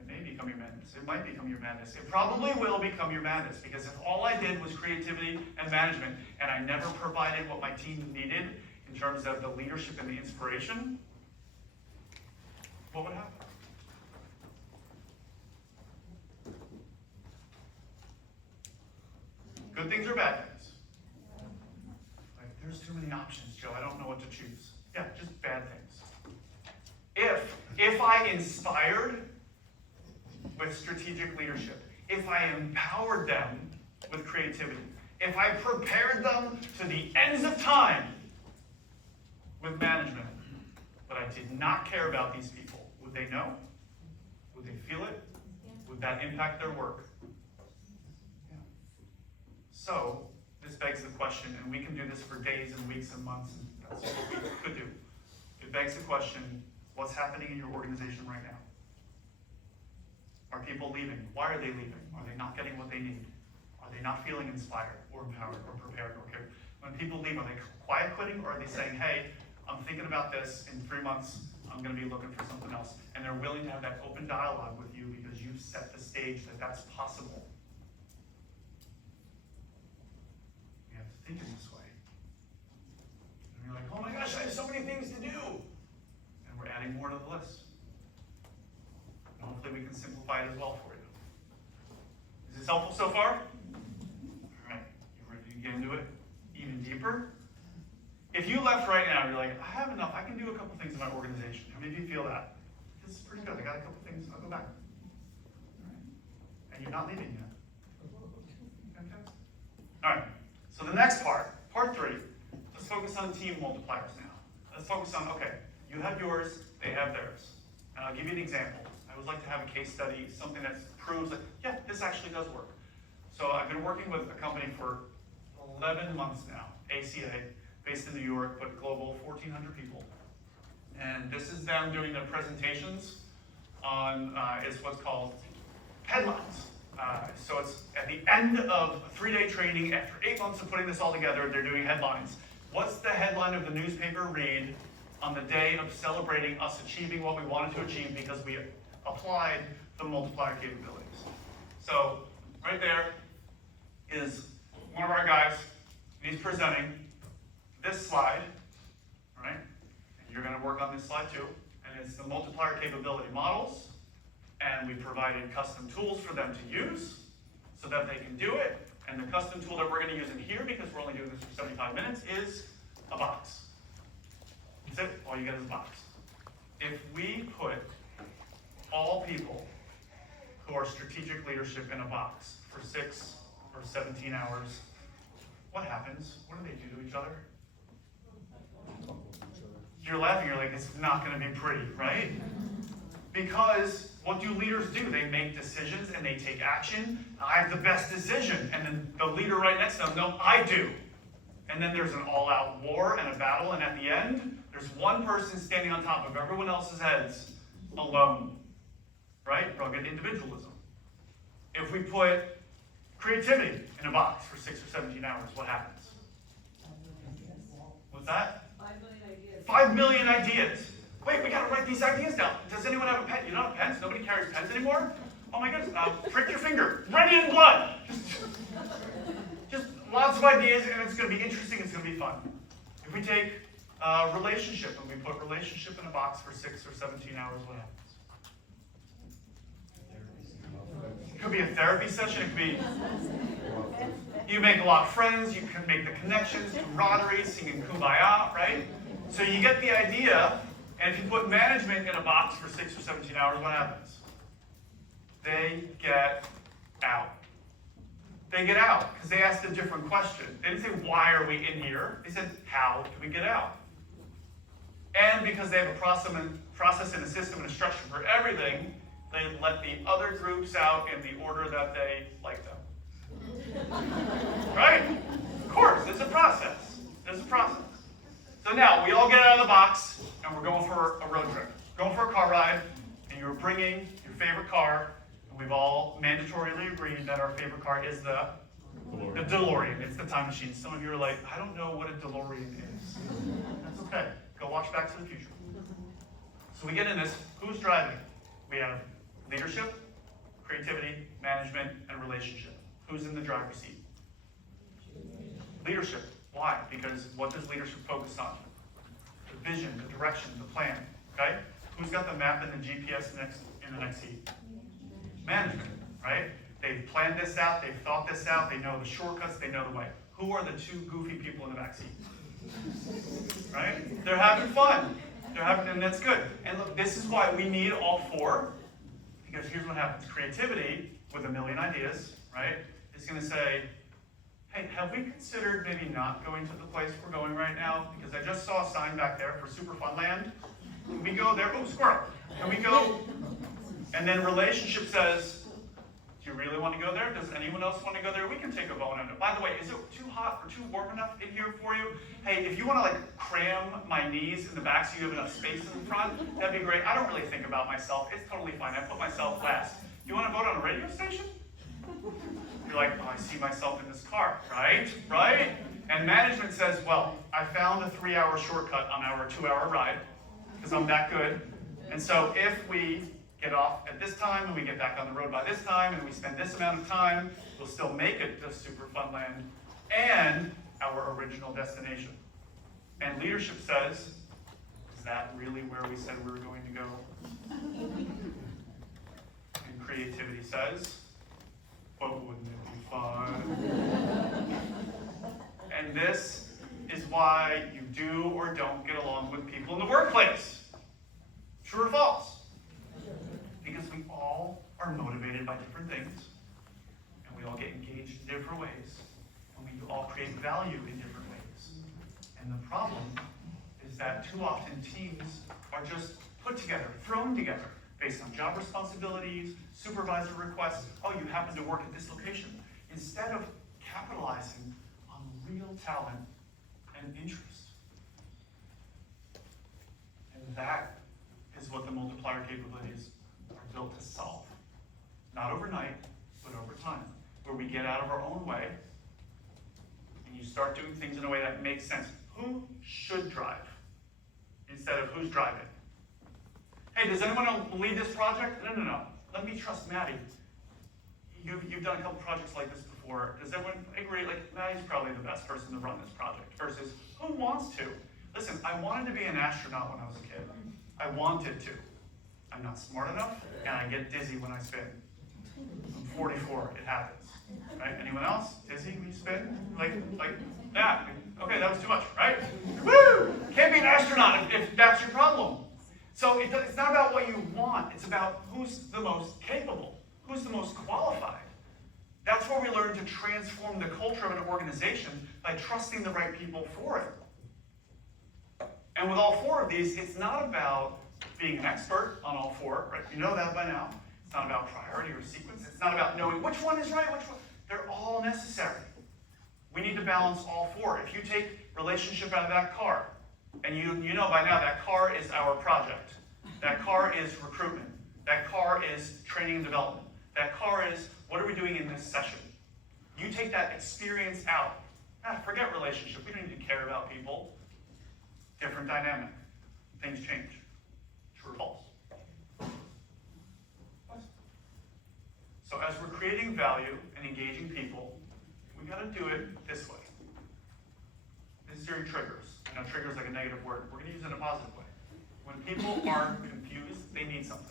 It may become your madness. It might become your madness. It probably will become your madness, because if all I did was creativity and management, and I never provided what my team needed in terms of the leadership and the inspiration, what would happen? Good things or bad things? Like, there's too many options, Joe. I don't know what to choose. Yeah, just bad things. If I inspired with strategic leadership, if I empowered them with creativity, if I prepared them to the ends of time with management, but I did not care about these people, would they know? Would they feel it? Would that impact their work? Yeah. So, this begs the question, and we can do this for days and weeks and months, and that's what we could do. It begs the question, what's happening in your organization right now? Are people leaving? Why are they leaving? Are they not getting what they need? Are they not feeling inspired or empowered or prepared or cared? When people leave, are they quiet quitting, or are they saying, hey, I'm thinking about this, in 3 months, I'm going to be looking for something else? And they're willing to have that open dialogue with you because you've set the stage that that's possible. You have to think in this way. And you're like, oh my gosh, I have so many things to do. And we're adding more to the list. And hopefully we can simplify it as well for you. Is this helpful so far? All right, you ready to get into it even deeper? If you left right now, you're like, I have enough, I can do a couple things in my organization. How many of you feel that? This is pretty good, I got a couple things, I'll go back. All right. And you're not leaving yet. Fantastic. All right, so the next part, part 3, let's focus on team multipliers now. Let's focus on, okay, you have yours, they have theirs. And I'll give you an example. I would like to have a case study, something that proves that, yeah, this actually does work. So I've been working with a company for 11 months now, ACA, based in New York, but global, 1,400 people. And this is them doing their presentations on, is what's called headlines. So it's at the end of a 3-day training, after 8 months of putting this all together, they're doing headlines. What's the headline of the newspaper read on the day of celebrating us achieving what we wanted to achieve because we applied the multiplier capabilities? So right there is one of our guys, and he's presenting this slide, right? And you're going to work on this slide too. And it's the multiplier capability models. And we provided custom tools for them to use so that they can do it. And the custom tool that we're going to use in here, because we're only doing this for 75 minutes, is a box. That's it. All you get is a box. If we put all people who are strategic leadership in a box for 6 or 17 hours, what happens? What do they do to each other? You're laughing, you're like, it's not going to be pretty, right? Because what do leaders do? They make decisions and they take action. I have the best decision. And then the leader right next to them, no, I do. And then there's an all-out war and a battle, and at the end, there's one person standing on top of everyone else's heads, alone. Right? Rugged individualism. If we put creativity in a box for 6 or 17 hours, what happens? What's that? 5 million ideas. 5 million ideas. Wait, we gotta write these ideas down. Does anyone have a pen? You don't have pens? Nobody carries pens anymore? Oh my goodness, prick your finger. Ready in blood. Just lots of ideas, and it's gonna be interesting, it's gonna be fun. If we take relationship, and we put relationship in a box for 6 or 17 hours, what happens? It could be a therapy session, it could be, you make a lot of friends, you can make the connections, camaraderie, singing Kumbaya, right? So you get the idea, and if you put management in a box for 6 or 17 hours, what happens? They get out. they get out because they asked a different question. They didn't say, why are we in here? They said, how do we get out? And because they have a process and a system and a structure for everything, they let the other groups out in the order that they like them. Right? Of course, there's a process. There's a process. So now, we all get out of the box, and we're going for a road trip. Going for a car ride, and you're bringing your favorite car, and we've all mandatorily agreed that our favorite car is the DeLorean. It's the time machine. Some of you are like, I don't know what a DeLorean is. That's okay. Go watch Back to the Future. So we get in this. Who's driving? We have leadership, creativity, management, and relationship. Who's in the driver's seat? Leadership. Why? Because what does leadership focus on? The vision, the direction, the plan. Okay? Who's got the map and the GPS in the next seat? Management, right? They've planned this out, they've thought this out, they know the shortcuts, they know the way. Who are the two goofy people in the back seat? Right? They're having fun. And that's good. And look, this is why we need all four. Because here's what happens. Creativity, with a million ideas, right, is going to say, hey, have we considered maybe not going to the place we're going right now? Because I just saw a sign back there for Super Fun Land. Can we go there? Oh, squirrel. Can we go? And then relationship says, do you really want to go there? Does anyone else want to go there? We can take a vote on it. By the way, is it too hot or too warm enough in here for you? Hey, if you want to cram my knees in the back so you have enough space in the front, that'd be great. I don't really think about myself. It's totally fine. I put myself last. You want to vote on a radio station? You're like, oh, I see myself in this car, right? Right? And management says, well, I found a 3-hour shortcut on our 2-hour ride because I'm that good. And so if we get off at this time and we get back on the road by this time and we spend this amount of time, we'll still make it to Super Fun Land and our original destination. And leadership says, is that really where we said we were going to go? And creativity says, but wouldn't it be fun? And this is why you do or don't get along with people in the workplace. True or false? Because we all are motivated by different things, and we all get engaged in different ways, and we all create value in different ways. And the problem is that too often teams are just put together, thrown together, based on job responsibilities, supervisor requests. Oh, you happen to work at this location. Instead of capitalizing on real talent and interest. And that is what the multiplier capabilities are built to solve. Not overnight, but over time. Where we get out of our own way, and you start doing things in a way that makes sense. Who should drive? Instead of who's driving. Hey, does anyone else lead this project? No. Let me trust Maddie. You've done a couple projects like this before. Does everyone agree? Maddie's probably the best person to run this project. Versus, who wants to? Listen, I wanted to be an astronaut when I was a kid. I wanted to. I'm not smart enough, and I get dizzy when I spin. I'm 44, it happens. Right? Anyone else? Dizzy when you spin? Like that. Okay, that was too much, right? Woo! Can't be an astronaut if that's your problem. So it's not about what you want, it's about who's the most capable, who's the most qualified. That's where we learn to transform the culture of an organization by trusting the right people for it. And with all four of these, it's not about being an expert on all four, right? You know that by now. It's not about priority or sequence. It's not about knowing which one is right, which one. They're all necessary. We need to balance all four. If you take relationship out of that car, and you know by now that car is our project. That car is recruitment. That car is training and development. That car is, what are we doing in this session? You take that experience out. Forget relationship. We don't need to care about people. Different dynamic. Things change. True or false? So as we're creating value and engaging people, we got to do it this way. This is your triggers. I know trigger is like a negative word. We're going to use it in a positive way. When people are confused, they need something.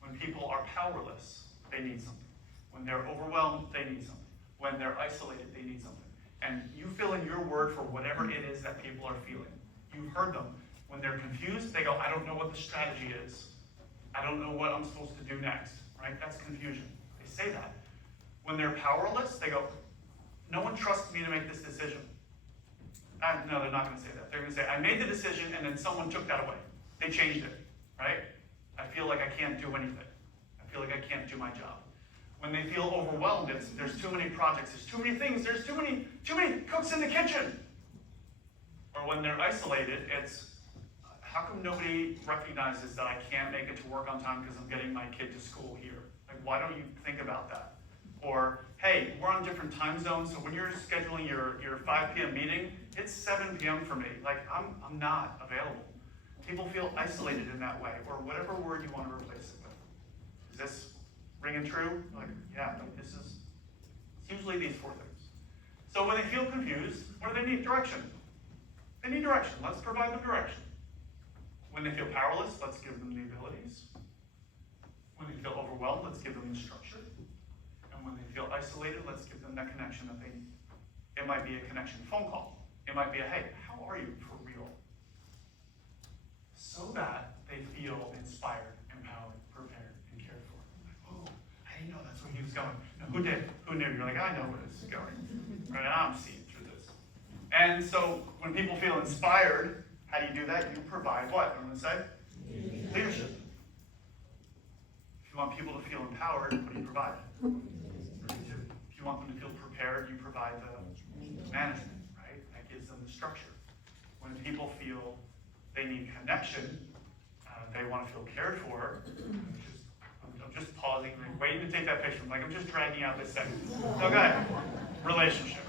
When people are powerless, they need something. When they're overwhelmed, they need something. When they're isolated, they need something. And you fill in your word for whatever it is that people are feeling. You've heard them. When they're confused, they go, I don't know what the strategy is. I don't know what I'm supposed to do next. Right? That's confusion. They say that. When they're powerless, they go, no one trusts me to make this decision. No, they're not going to say that. They're going to say, I made the decision and then someone took that away. They changed it, right? I feel like I can't do anything. I feel like I can't do my job. When they feel overwhelmed, it's there's too many projects, there's too many things, there's too many cooks in the kitchen. Or when they're isolated, it's how come nobody recognizes that I can't make it to work on time because I'm getting my kid to school here? Like, why don't you think about that? Or, hey, we're on different time zones, so when you're scheduling your 5 p.m. meeting, it's 7 p.m. for me. Like, I'm not available. People feel isolated in that way, or whatever word you want to replace it with. Is this ringing true? Like, yeah, this is, it's usually these 4 things. So when they feel confused, what do they need? Direction. They need direction. Let's provide them direction. When they feel powerless, let's give them the abilities. When they feel overwhelmed, let's give them the structure. And when they feel isolated, let's give them that connection that they need. It might be a connection phone call. It might be a, hey, how are you for real? So that they feel inspired, empowered, prepared, and cared for. Like, oh, I didn't know that's where he was going. No, who did? Who knew? You're like, I know where this is going. Right? I'm seeing through this. And so when people feel inspired, how do you do that? You provide what? I'm going to say? Leadership. If you want people to feel empowered, what do you provide? If you want them to feel prepared, you provide the management, right? That gives them the structure. When people feel they need connection, they want to feel cared for, I'm just pausing, waiting to take that picture. I'm like, I'm just dragging out this segment. Okay, relationship.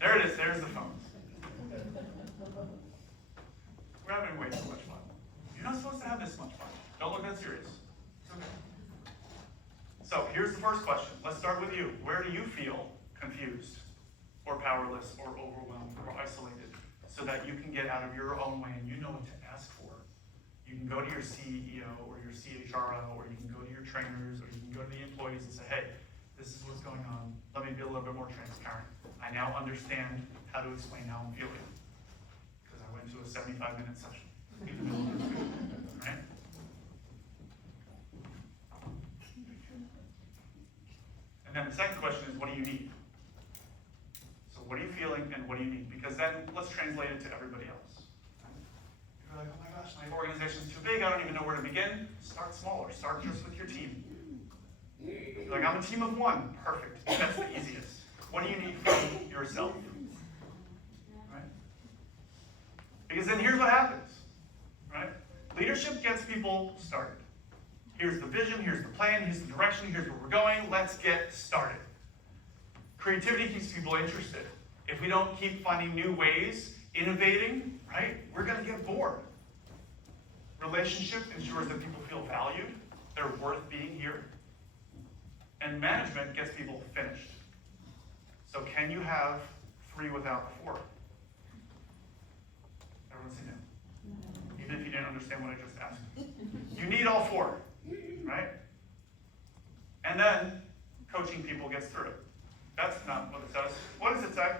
There it is, there's the phones. We're having way too much fun. You're not supposed to have this much fun. Don't look that serious. It's okay. So here's the first question. Let's start with you. Where do you feel confused, or powerless, or overwhelmed, or isolated, so that you can get out of your own way and you know what to ask for? You can go to your CEO or your CHRO, or you can go to your trainers, or you can go to the employees and say, hey, this is what's going on. Let me be a little bit more transparent. I now understand how to explain how I'm feeling. Because I went to a 75-minute session. Right? And then the second question is, what do you need? So what are you feeling and what do you need? Because then let's translate it to everybody else. You're like, oh my gosh, my organization's too big, I don't even know where to begin. Start smaller, start just with your team. You're like, I'm a team of 1, perfect, that's the easiest. What do you need from yourself? Right? Because then here's what happens, right? Leadership gets people started. Here's the vision, here's the plan, here's the direction, here's where we're going, let's get started. Creativity keeps people interested. If we don't keep finding new ways, innovating, right, we're going to get bored. Relationship ensures that people feel valued, they're worth being here. And management gets people finished. So can you have 3 without 4? Everyone say no. Even if you didn't understand what I just asked. You need all 4, right? And then coaching people gets through it. That's not what it says. What does it say?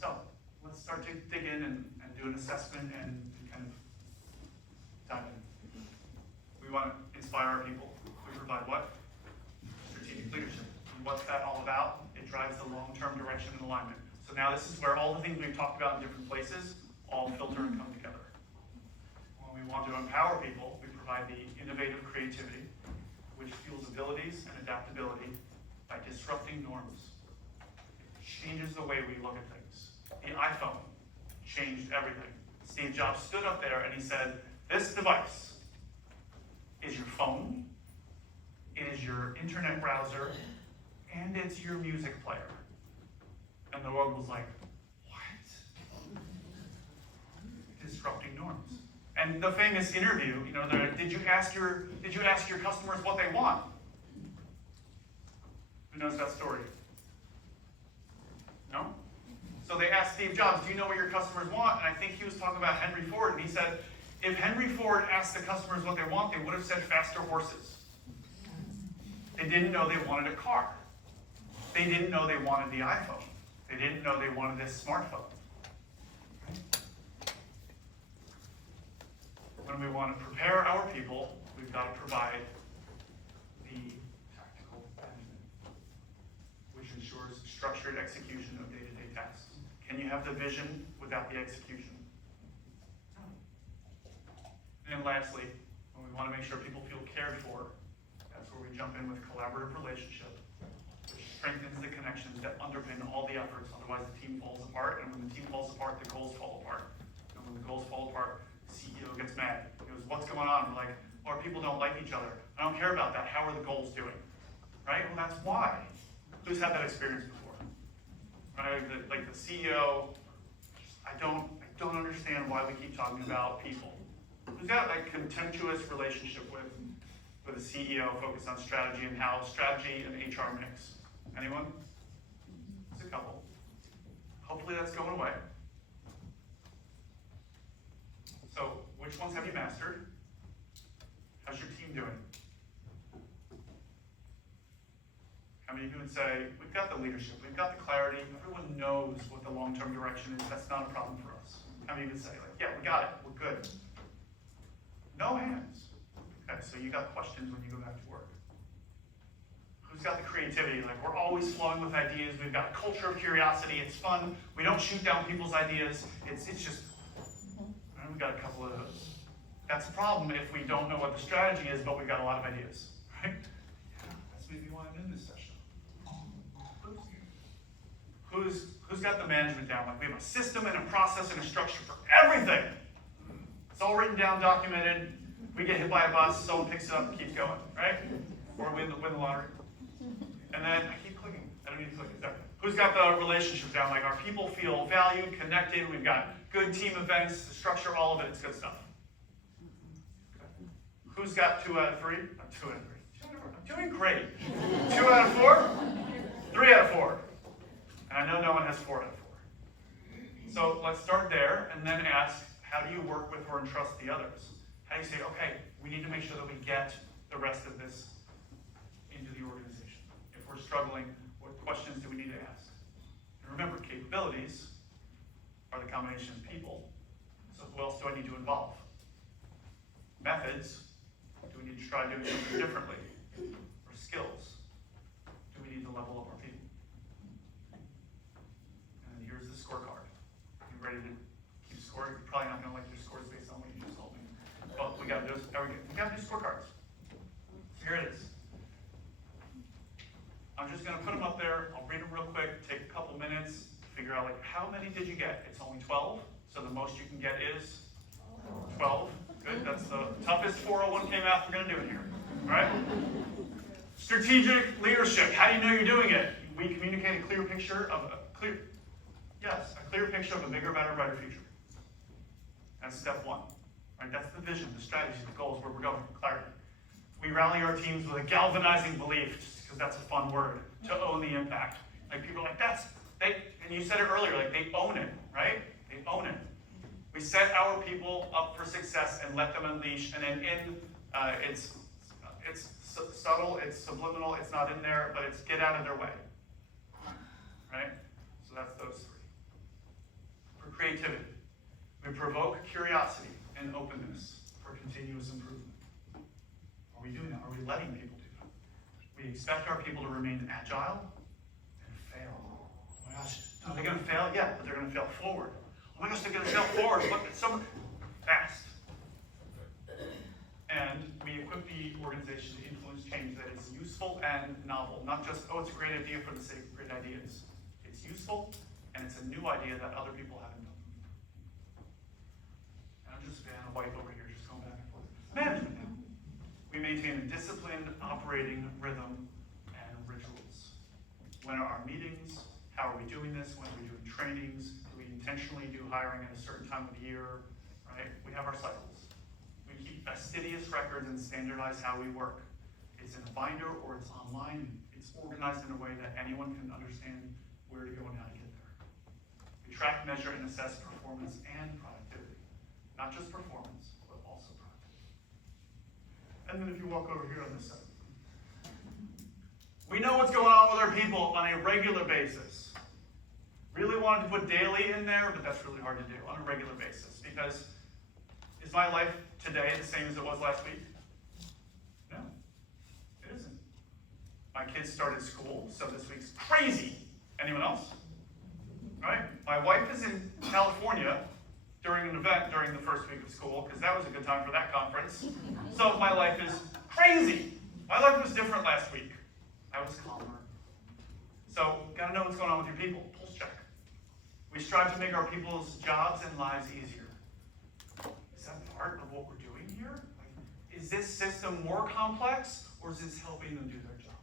So let's start to dig in and do an assessment and kind of dive in. We want to inspire our people. We provide what? Strategic leadership. And what's that all about? It drives the long-term direction and alignment. So now this is where all the things we've talked about in different places all filter and come together. When we want to empower people, we provide the innovative creativity, which fuels abilities and adaptability by disrupting norms. It changes the way we look at things. The iPhone changed everything. Steve Jobs stood up there and he said, this device is your phone, it is your internet browser, and it's your music player. And the world was like, what? Disrupting norms. And the famous interview, you know, did you ask your customers what they want? Who knows that story? No? So they asked Steve Jobs, do you know what your customers want? And I think he was talking about Henry Ford, and he said, if Henry Ford asked the customers what they want, they would have said faster horses. They didn't know they wanted a car. They didn't know they wanted the iPhone. They didn't know they wanted this smartphone. When we want to prepare our people, we we've got to provide the tactical management, which ensures structured execution of day-to-day tasks. Can you have the vision without the execution? And lastly, when we want to make sure people feel cared for, that's where we jump in with collaborative relationship, which strengthens the connections that underpin all the efforts. Otherwise, the team falls apart, and when the team falls apart, the goals fall apart. And when the goals fall apart, the CEO gets mad. He goes, "What's going on?" We're like, "Our people don't like each other. I don't care about that. How are the goals doing?" Right? Well, that's why. Who's had that experience before? Right? Like the CEO, I don't understand why we keep talking about people. Who's got like contemptuous relationship with a CEO focused on strategy and how strategy and HR mix? Anyone? It's a couple. Hopefully that's going away. So, which ones have you mastered? How's your team doing? How many of you would say, we've got the leadership, we've got the clarity, everyone knows what the long-term direction is, that's not a problem for us? How many of you would say, like, yeah, we got it, we're good? No hands. Okay, so you got questions when you go back to work. Who's got the creativity? Like, we're always flowing with ideas, we've got a culture of curiosity, it's fun, we don't shoot down people's ideas, it's just, we've got a couple of those. That's a problem if we don't know what the strategy is, but we've got a lot of ideas, right? Yeah, that's maybe why I'm in this session. Who's got the management down? Like, we have a system and a process and a structure for everything. It's all written down, documented. We get hit by a bus, someone picks it up and keeps going, right? Or win the lottery. And then, I keep clicking. I don't need to click it there. Who's got the relationship down? Like, our people feel valued, connected. We've got good team events, the structure, all of it. It's good stuff. Okay. Who's got 2 out of 3? 2 out of 3. I'm doing great. 2 out of 4? 3 out of 4. And I know no one has 4 out of 4. So let's start there and then ask, how do you work with or entrust the others? How do you say, okay, we need to make sure that we get the rest of this into the organization? If we're struggling, what questions do we need to ask? And remember, capabilities are the combination of people. So who else do I need to involve? Methods, do we need to try doing something differently? Or skills, do we need to level up our people? And then here's the scorecard. You ready to keep scoring? You're probably not going to like your scores based on what you just told me. But we got to do scorecards. So here it is. I'm just going to put them up there. I'll read them real quick, take a couple minutes, figure out like how many did you get? It's only 12, so the most you can get is 12. Good, that's the toughest 401k math we're going to do in here. All right? Strategic leadership. How do you know you're doing it? We communicate a clear picture of a clear picture of a bigger, better, brighter future. That's step 1. Right? That's the vision, the strategy, the goals, where we're going, clarity. We rally our teams with a galvanizing belief, just because that's a fun word, to own the impact. Like people are like, and you said it earlier, like they own it, right? They own it. We set our people up for success and let them unleash, and then it's subtle, it's subliminal, it's not in there, but it's get out of their way, right? So that's those 3. For creativity, we provoke curiosity and openness for continuous improvement. Are we doing that? Are we letting people do that? We expect our people to remain agile and fail. Oh my gosh, are they going to fail? Yeah, but they're going to fail forward. Oh my gosh, they're going to fail forward. Look, it's so fast. And we equip the organization to influence change that is useful and novel. Not just, oh, it's a great idea for the sake of great ideas. It's useful, and it's a new idea that other people haven't done. And I'm just a wipe over here, just going back and forth. Management now. We maintain a disciplined operating rhythm and rituals. When are our meetings? How are we doing this? When are we doing trainings? Do we intentionally do hiring at a certain time of the year? Right? We have our cycles. We keep fastidious records and standardize how we work. It's in a binder or it's online. It's organized in a way that anyone can understand where to go and how to get there. We track, measure, and assess performance and productivity. Not just performance, but also productivity. And then if you walk over here on this side, we know what's going on with our people on a regular basis. Really wanted to put daily in there, but that's really hard to do on a regular basis because is my life today the same as it was last week? kids started school, so this week's crazy. Anyone else? All right, my wife is in California during an event during the first week of school, because that was a good time for that conference. So my life is crazy. My life was different last week. I was calmer. So, gotta know what's going on with your people. Pulse check. We strive to make our people's jobs and lives easier. Is that part of what we're doing here? Like, is this system more complex, or is this helping them do their job?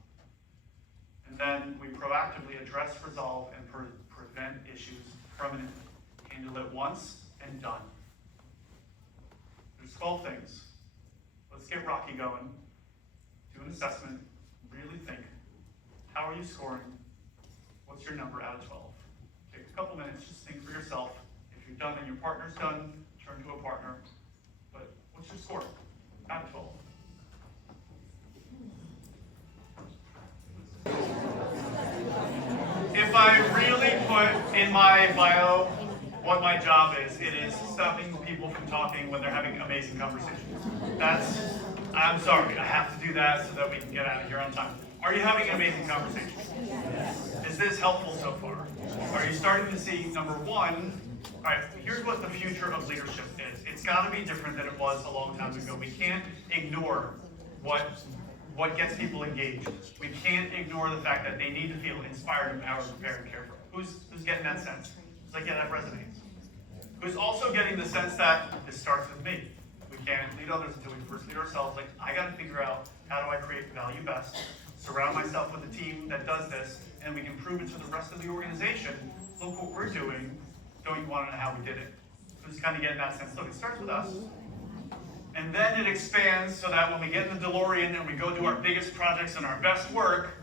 And then we proactively address, resolve, and prevent issues permanently. Handle it once and done. There's 12 things. Let's get Rocky going. Do an assessment. Really think. How are you scoring? What's your number out of 12? Take a couple minutes, just think for yourself. If you're done and your partner's done, turn to a partner. But what's your score out of 12? If I really put in my bio what my job is, it is stopping people from talking when they're having amazing conversations. I'm sorry, I have to do that so that we can get out of here on time. Are you having an amazing conversation? Is this helpful so far? Are you starting to see, number one, all right, here's what the future of leadership is. It's got to be different than it was a long time ago. We can't ignore what gets people engaged. We can't ignore the fact that they need to feel inspired, empowered, prepared, and cared for. Who's getting that sense? It's like, yeah, that resonates. Who's also getting the sense that this starts with me. We can't lead others until we first lead ourselves. Like, I got to figure out, how do I create value best? Surround myself with a team that does this, and we can prove it to the rest of the organization. Look what we're doing. Don't you want to know how we did it? Who's kind of getting that sense? Look, it starts with us. And then it expands so that when we get in the DeLorean and we go do our biggest projects and our best work,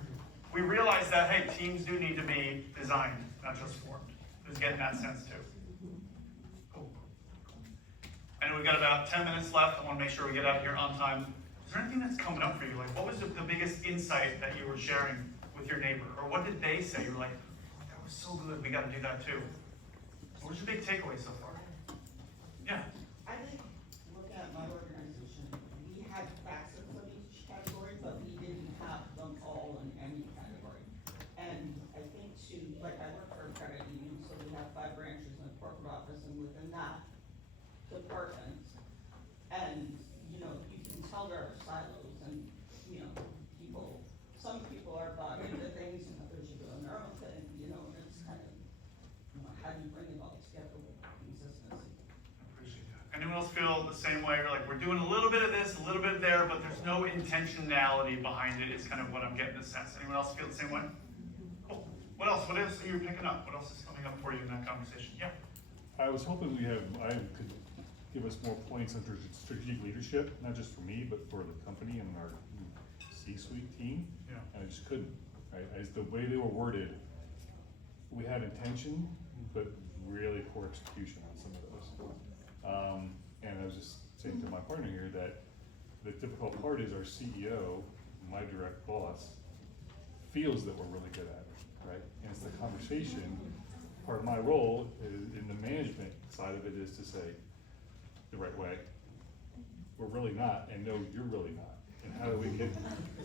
we realize that, hey, teams do need to be designed, not just formed. Who's getting that sense too? Cool. I know we've got about 10 minutes left. I want to make sure we get out of here on time. Is there anything that's coming up for you? Like, what was the biggest insight that you were sharing with your neighbor? Or what did they say? You were like, that was so good, we got to do that too. What was your big takeaway so far? Yeah. I think, looking at my organization, we had facets of each category, but we didn't have them all in any category. And I think like I work for a credit union, so we have 5 branches in a corporate office, and within that department, and, you can tell there are silos, and, some people are bought into things, and others are doing their own thing, and it's kind of, how do you bring it all together with consistency? Appreciate that. Anyone else feel the same way? You're like, we're doing a little bit of this, a little bit there, but there's no intentionality behind it, is kind of what I'm getting the sense. Anyone else feel the same way? Cool. What else? What else are you picking up? What else is coming up for you in that conversation? Yeah. I was hoping I could give us more points on strategic leadership, not just for me, but for the company and our C-suite team. Yeah. And I just couldn't, right? The way they were worded, we had intention, but really poor execution on some of those. And I was just saying to my partner here that the difficult part is our CEO, my direct boss, feels that we're really good at it, right? And it's the conversation. Part of my role in the management side of it is to say the right way. We're really not, and no, you're really not. And how do we get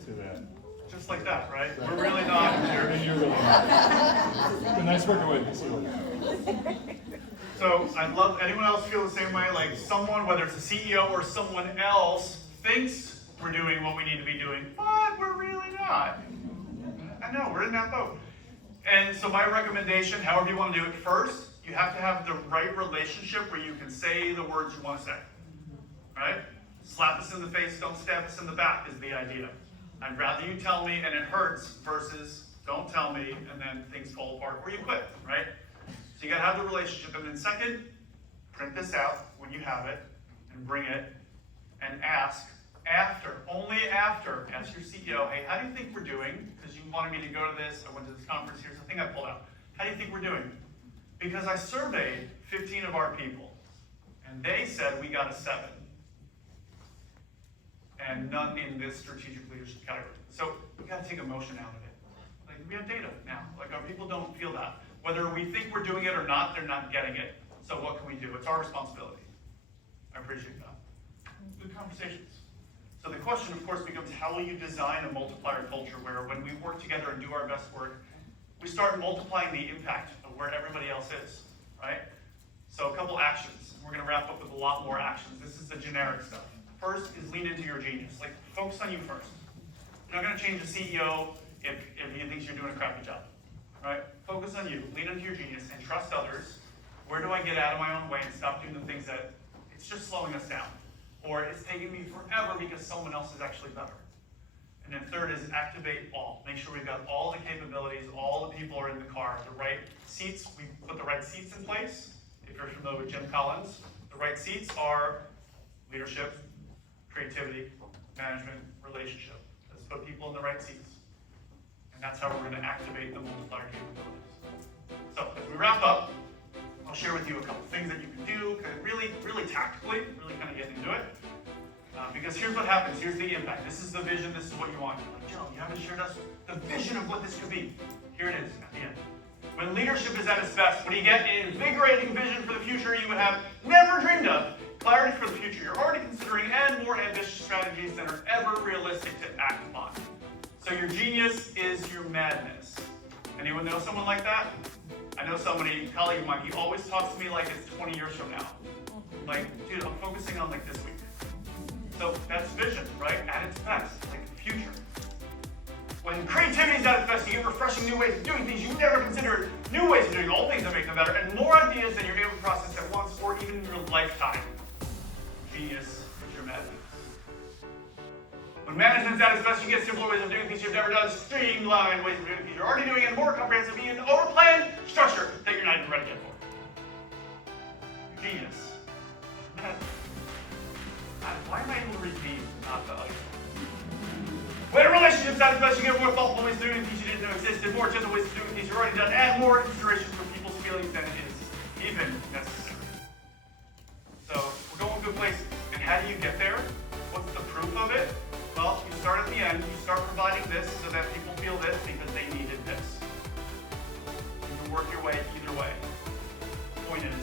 to that? Just like that, right? We're really not. And you're really not. It's been nice working with you. So I'd love, anyone else feel the same way? Like someone, whether it's a CEO or someone else, thinks we're doing what we need to be doing, but we're really not. I know, we're in that boat. And so my recommendation, however you want to do it, first, you have to have the right relationship where you can say the words you want to say. Right? Slap us in the face, don't stab us in the back is the idea. I'd rather you tell me and it hurts versus don't tell me and then things fall apart or you quit, right? So you gotta have the relationship. And then second, print this out when you have it and bring it and ask after, only after, ask your CEO, hey, how do you think we're doing? Because you wanted me to go to this, I went to this conference, here's the thing I pulled out. How do you think we're doing? Because I surveyed 15 of our people and they said we got a 7. And none in this strategic leadership category. So we gotta take emotion out of it. Like we have data now. Like our people don't feel that. Whether we think we're doing it or not, they're not getting it. So what can we do? It's our responsibility. I appreciate that. Good conversations. So the question, of course, becomes how will you design a multiplier culture where when we work together and do our best work, we start multiplying the impact of where everybody else is, right? So a couple actions. We're going to wrap up with a lot more actions. This is the generic stuff. First is lean into your genius. Like, focus on you first. You're not going to change the CEO if he thinks you're doing a crappy job, right? Focus on you. Lean into your genius and trust others. Where do I get out of my own way and stop doing the things that it's just slowing us down? Or it's taking me forever because someone else is actually better. And then third is activate all. Make sure we've got all the capabilities, all the people are in the car, the right seats. We put the right seats in place. If you're familiar with Jim Collins, the right seats are leadership, creativity, management, relationship. Let's put people in the right seats. And that's how we're going to activate the multiplier capabilities. So as we wrap up, I'll share with you a couple things that you can do, kind of really tactically, really kind of get into it. Because here's what happens, here's the impact. This is the vision, this is what you want. You're like, Joe, you haven't shared us the vision of what this could be. Here it is at the end. When leadership is at its best, when you get an invigorating vision for the future you would have never dreamed of, clarity for the future you're already considering, and more ambitious strategies that are ever realistic to act upon. So your genius is your madness. Anyone know someone like that? I know somebody, a colleague of mine, he always talks to me like it's 20 years from now. Like, dude, I'm focusing on like this week. So that's vision, right? At its best, like the future. When creativity is at its best, you get refreshing new ways of doing things you never considered, new ways of doing old things that make them better, and more ideas than you're able to process at once or even in your lifetime. Genius is your madness. When management's at its best, you get simpler ways of doing things you've never done, streamlined ways of doing things you're already doing, and more comprehensive, even overplanned structure that you're not even ready yet for. Genius. Madness. Why am I able to read these, not the other? When a relationship's at its best, you get more thoughtful ways of doing things you didn't know existed, more gentle ways of doing things you've already done, and more consideration for people's feelings than is even necessary. So we're going to a good place. And how do you get there? What's the proof of it? Well, you start at the end. You start providing this so that people feel this because they needed this. You can work your way either way. The point is,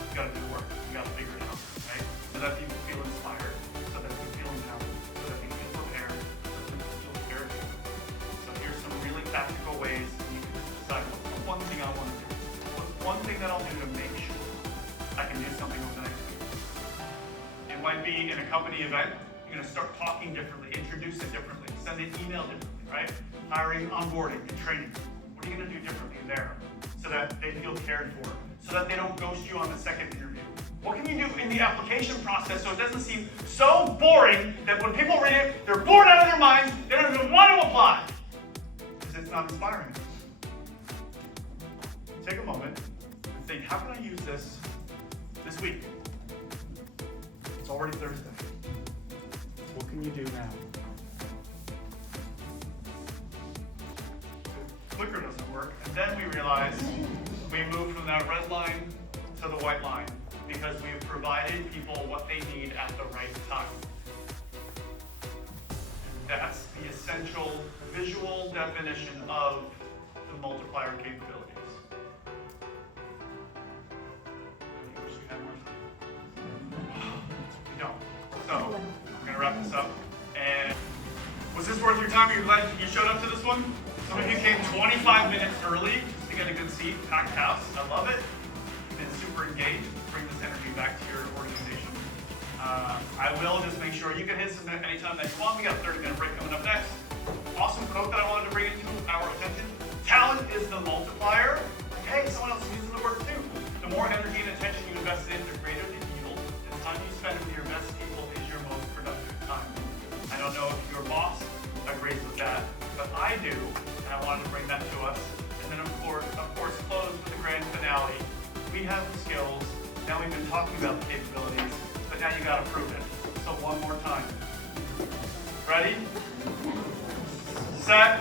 you got to do the work. You got to figure it out, right? So that people feel inspired, so that they feel empowered, so that they feel prepared, so that they feel cared for. So here's some really tactical ways you can decide what's the one thing I want to do. What's one thing that I'll do to make sure I can do something over the next week. It might be in a company event. You're going to start talking differently, introduce it differently, send an email differently, right? Hiring, onboarding, and training. What are you going to do differently there so that they feel cared for, so that they don't ghost you on the second interview? What can you do in the application process so it doesn't seem so boring that when people read it, they're bored out of their minds, they don't even want to apply because it's not inspiring. Take a moment and think, how can I use this week? It's already Thursday. What can you do now? The clicker doesn't work, and then we realize we moved from that red line to the white line because we have provided people what they need at the right time. And that's the essential visual definition of the multiplier capabilities. I wish we had more time. We don't. So, I'm going to wrap this up. And was this worth your time? Are you glad you showed up to this one? Some of you came 25 minutes early just to get a good seat, packed house. I love it. You've been super engaged. Bring this energy back to your organization. I will just make sure you can hit submit anytime that you want. We got a 30-minute break coming up next. Awesome quote that I wanted to bring into our attention. Talent is the multiplier. Hey, someone else is using the word too. The more energy and attention you invest in, the greater the yield. The time you spend with your best people is your most productive time. I don't know if your boss agrees with that, but I do, and I wanted to bring that to us. And then of course, close with the grand finale. We have the skills. Now we've been talking about the capabilities, but now you got to prove it. So one more time. Ready? Set.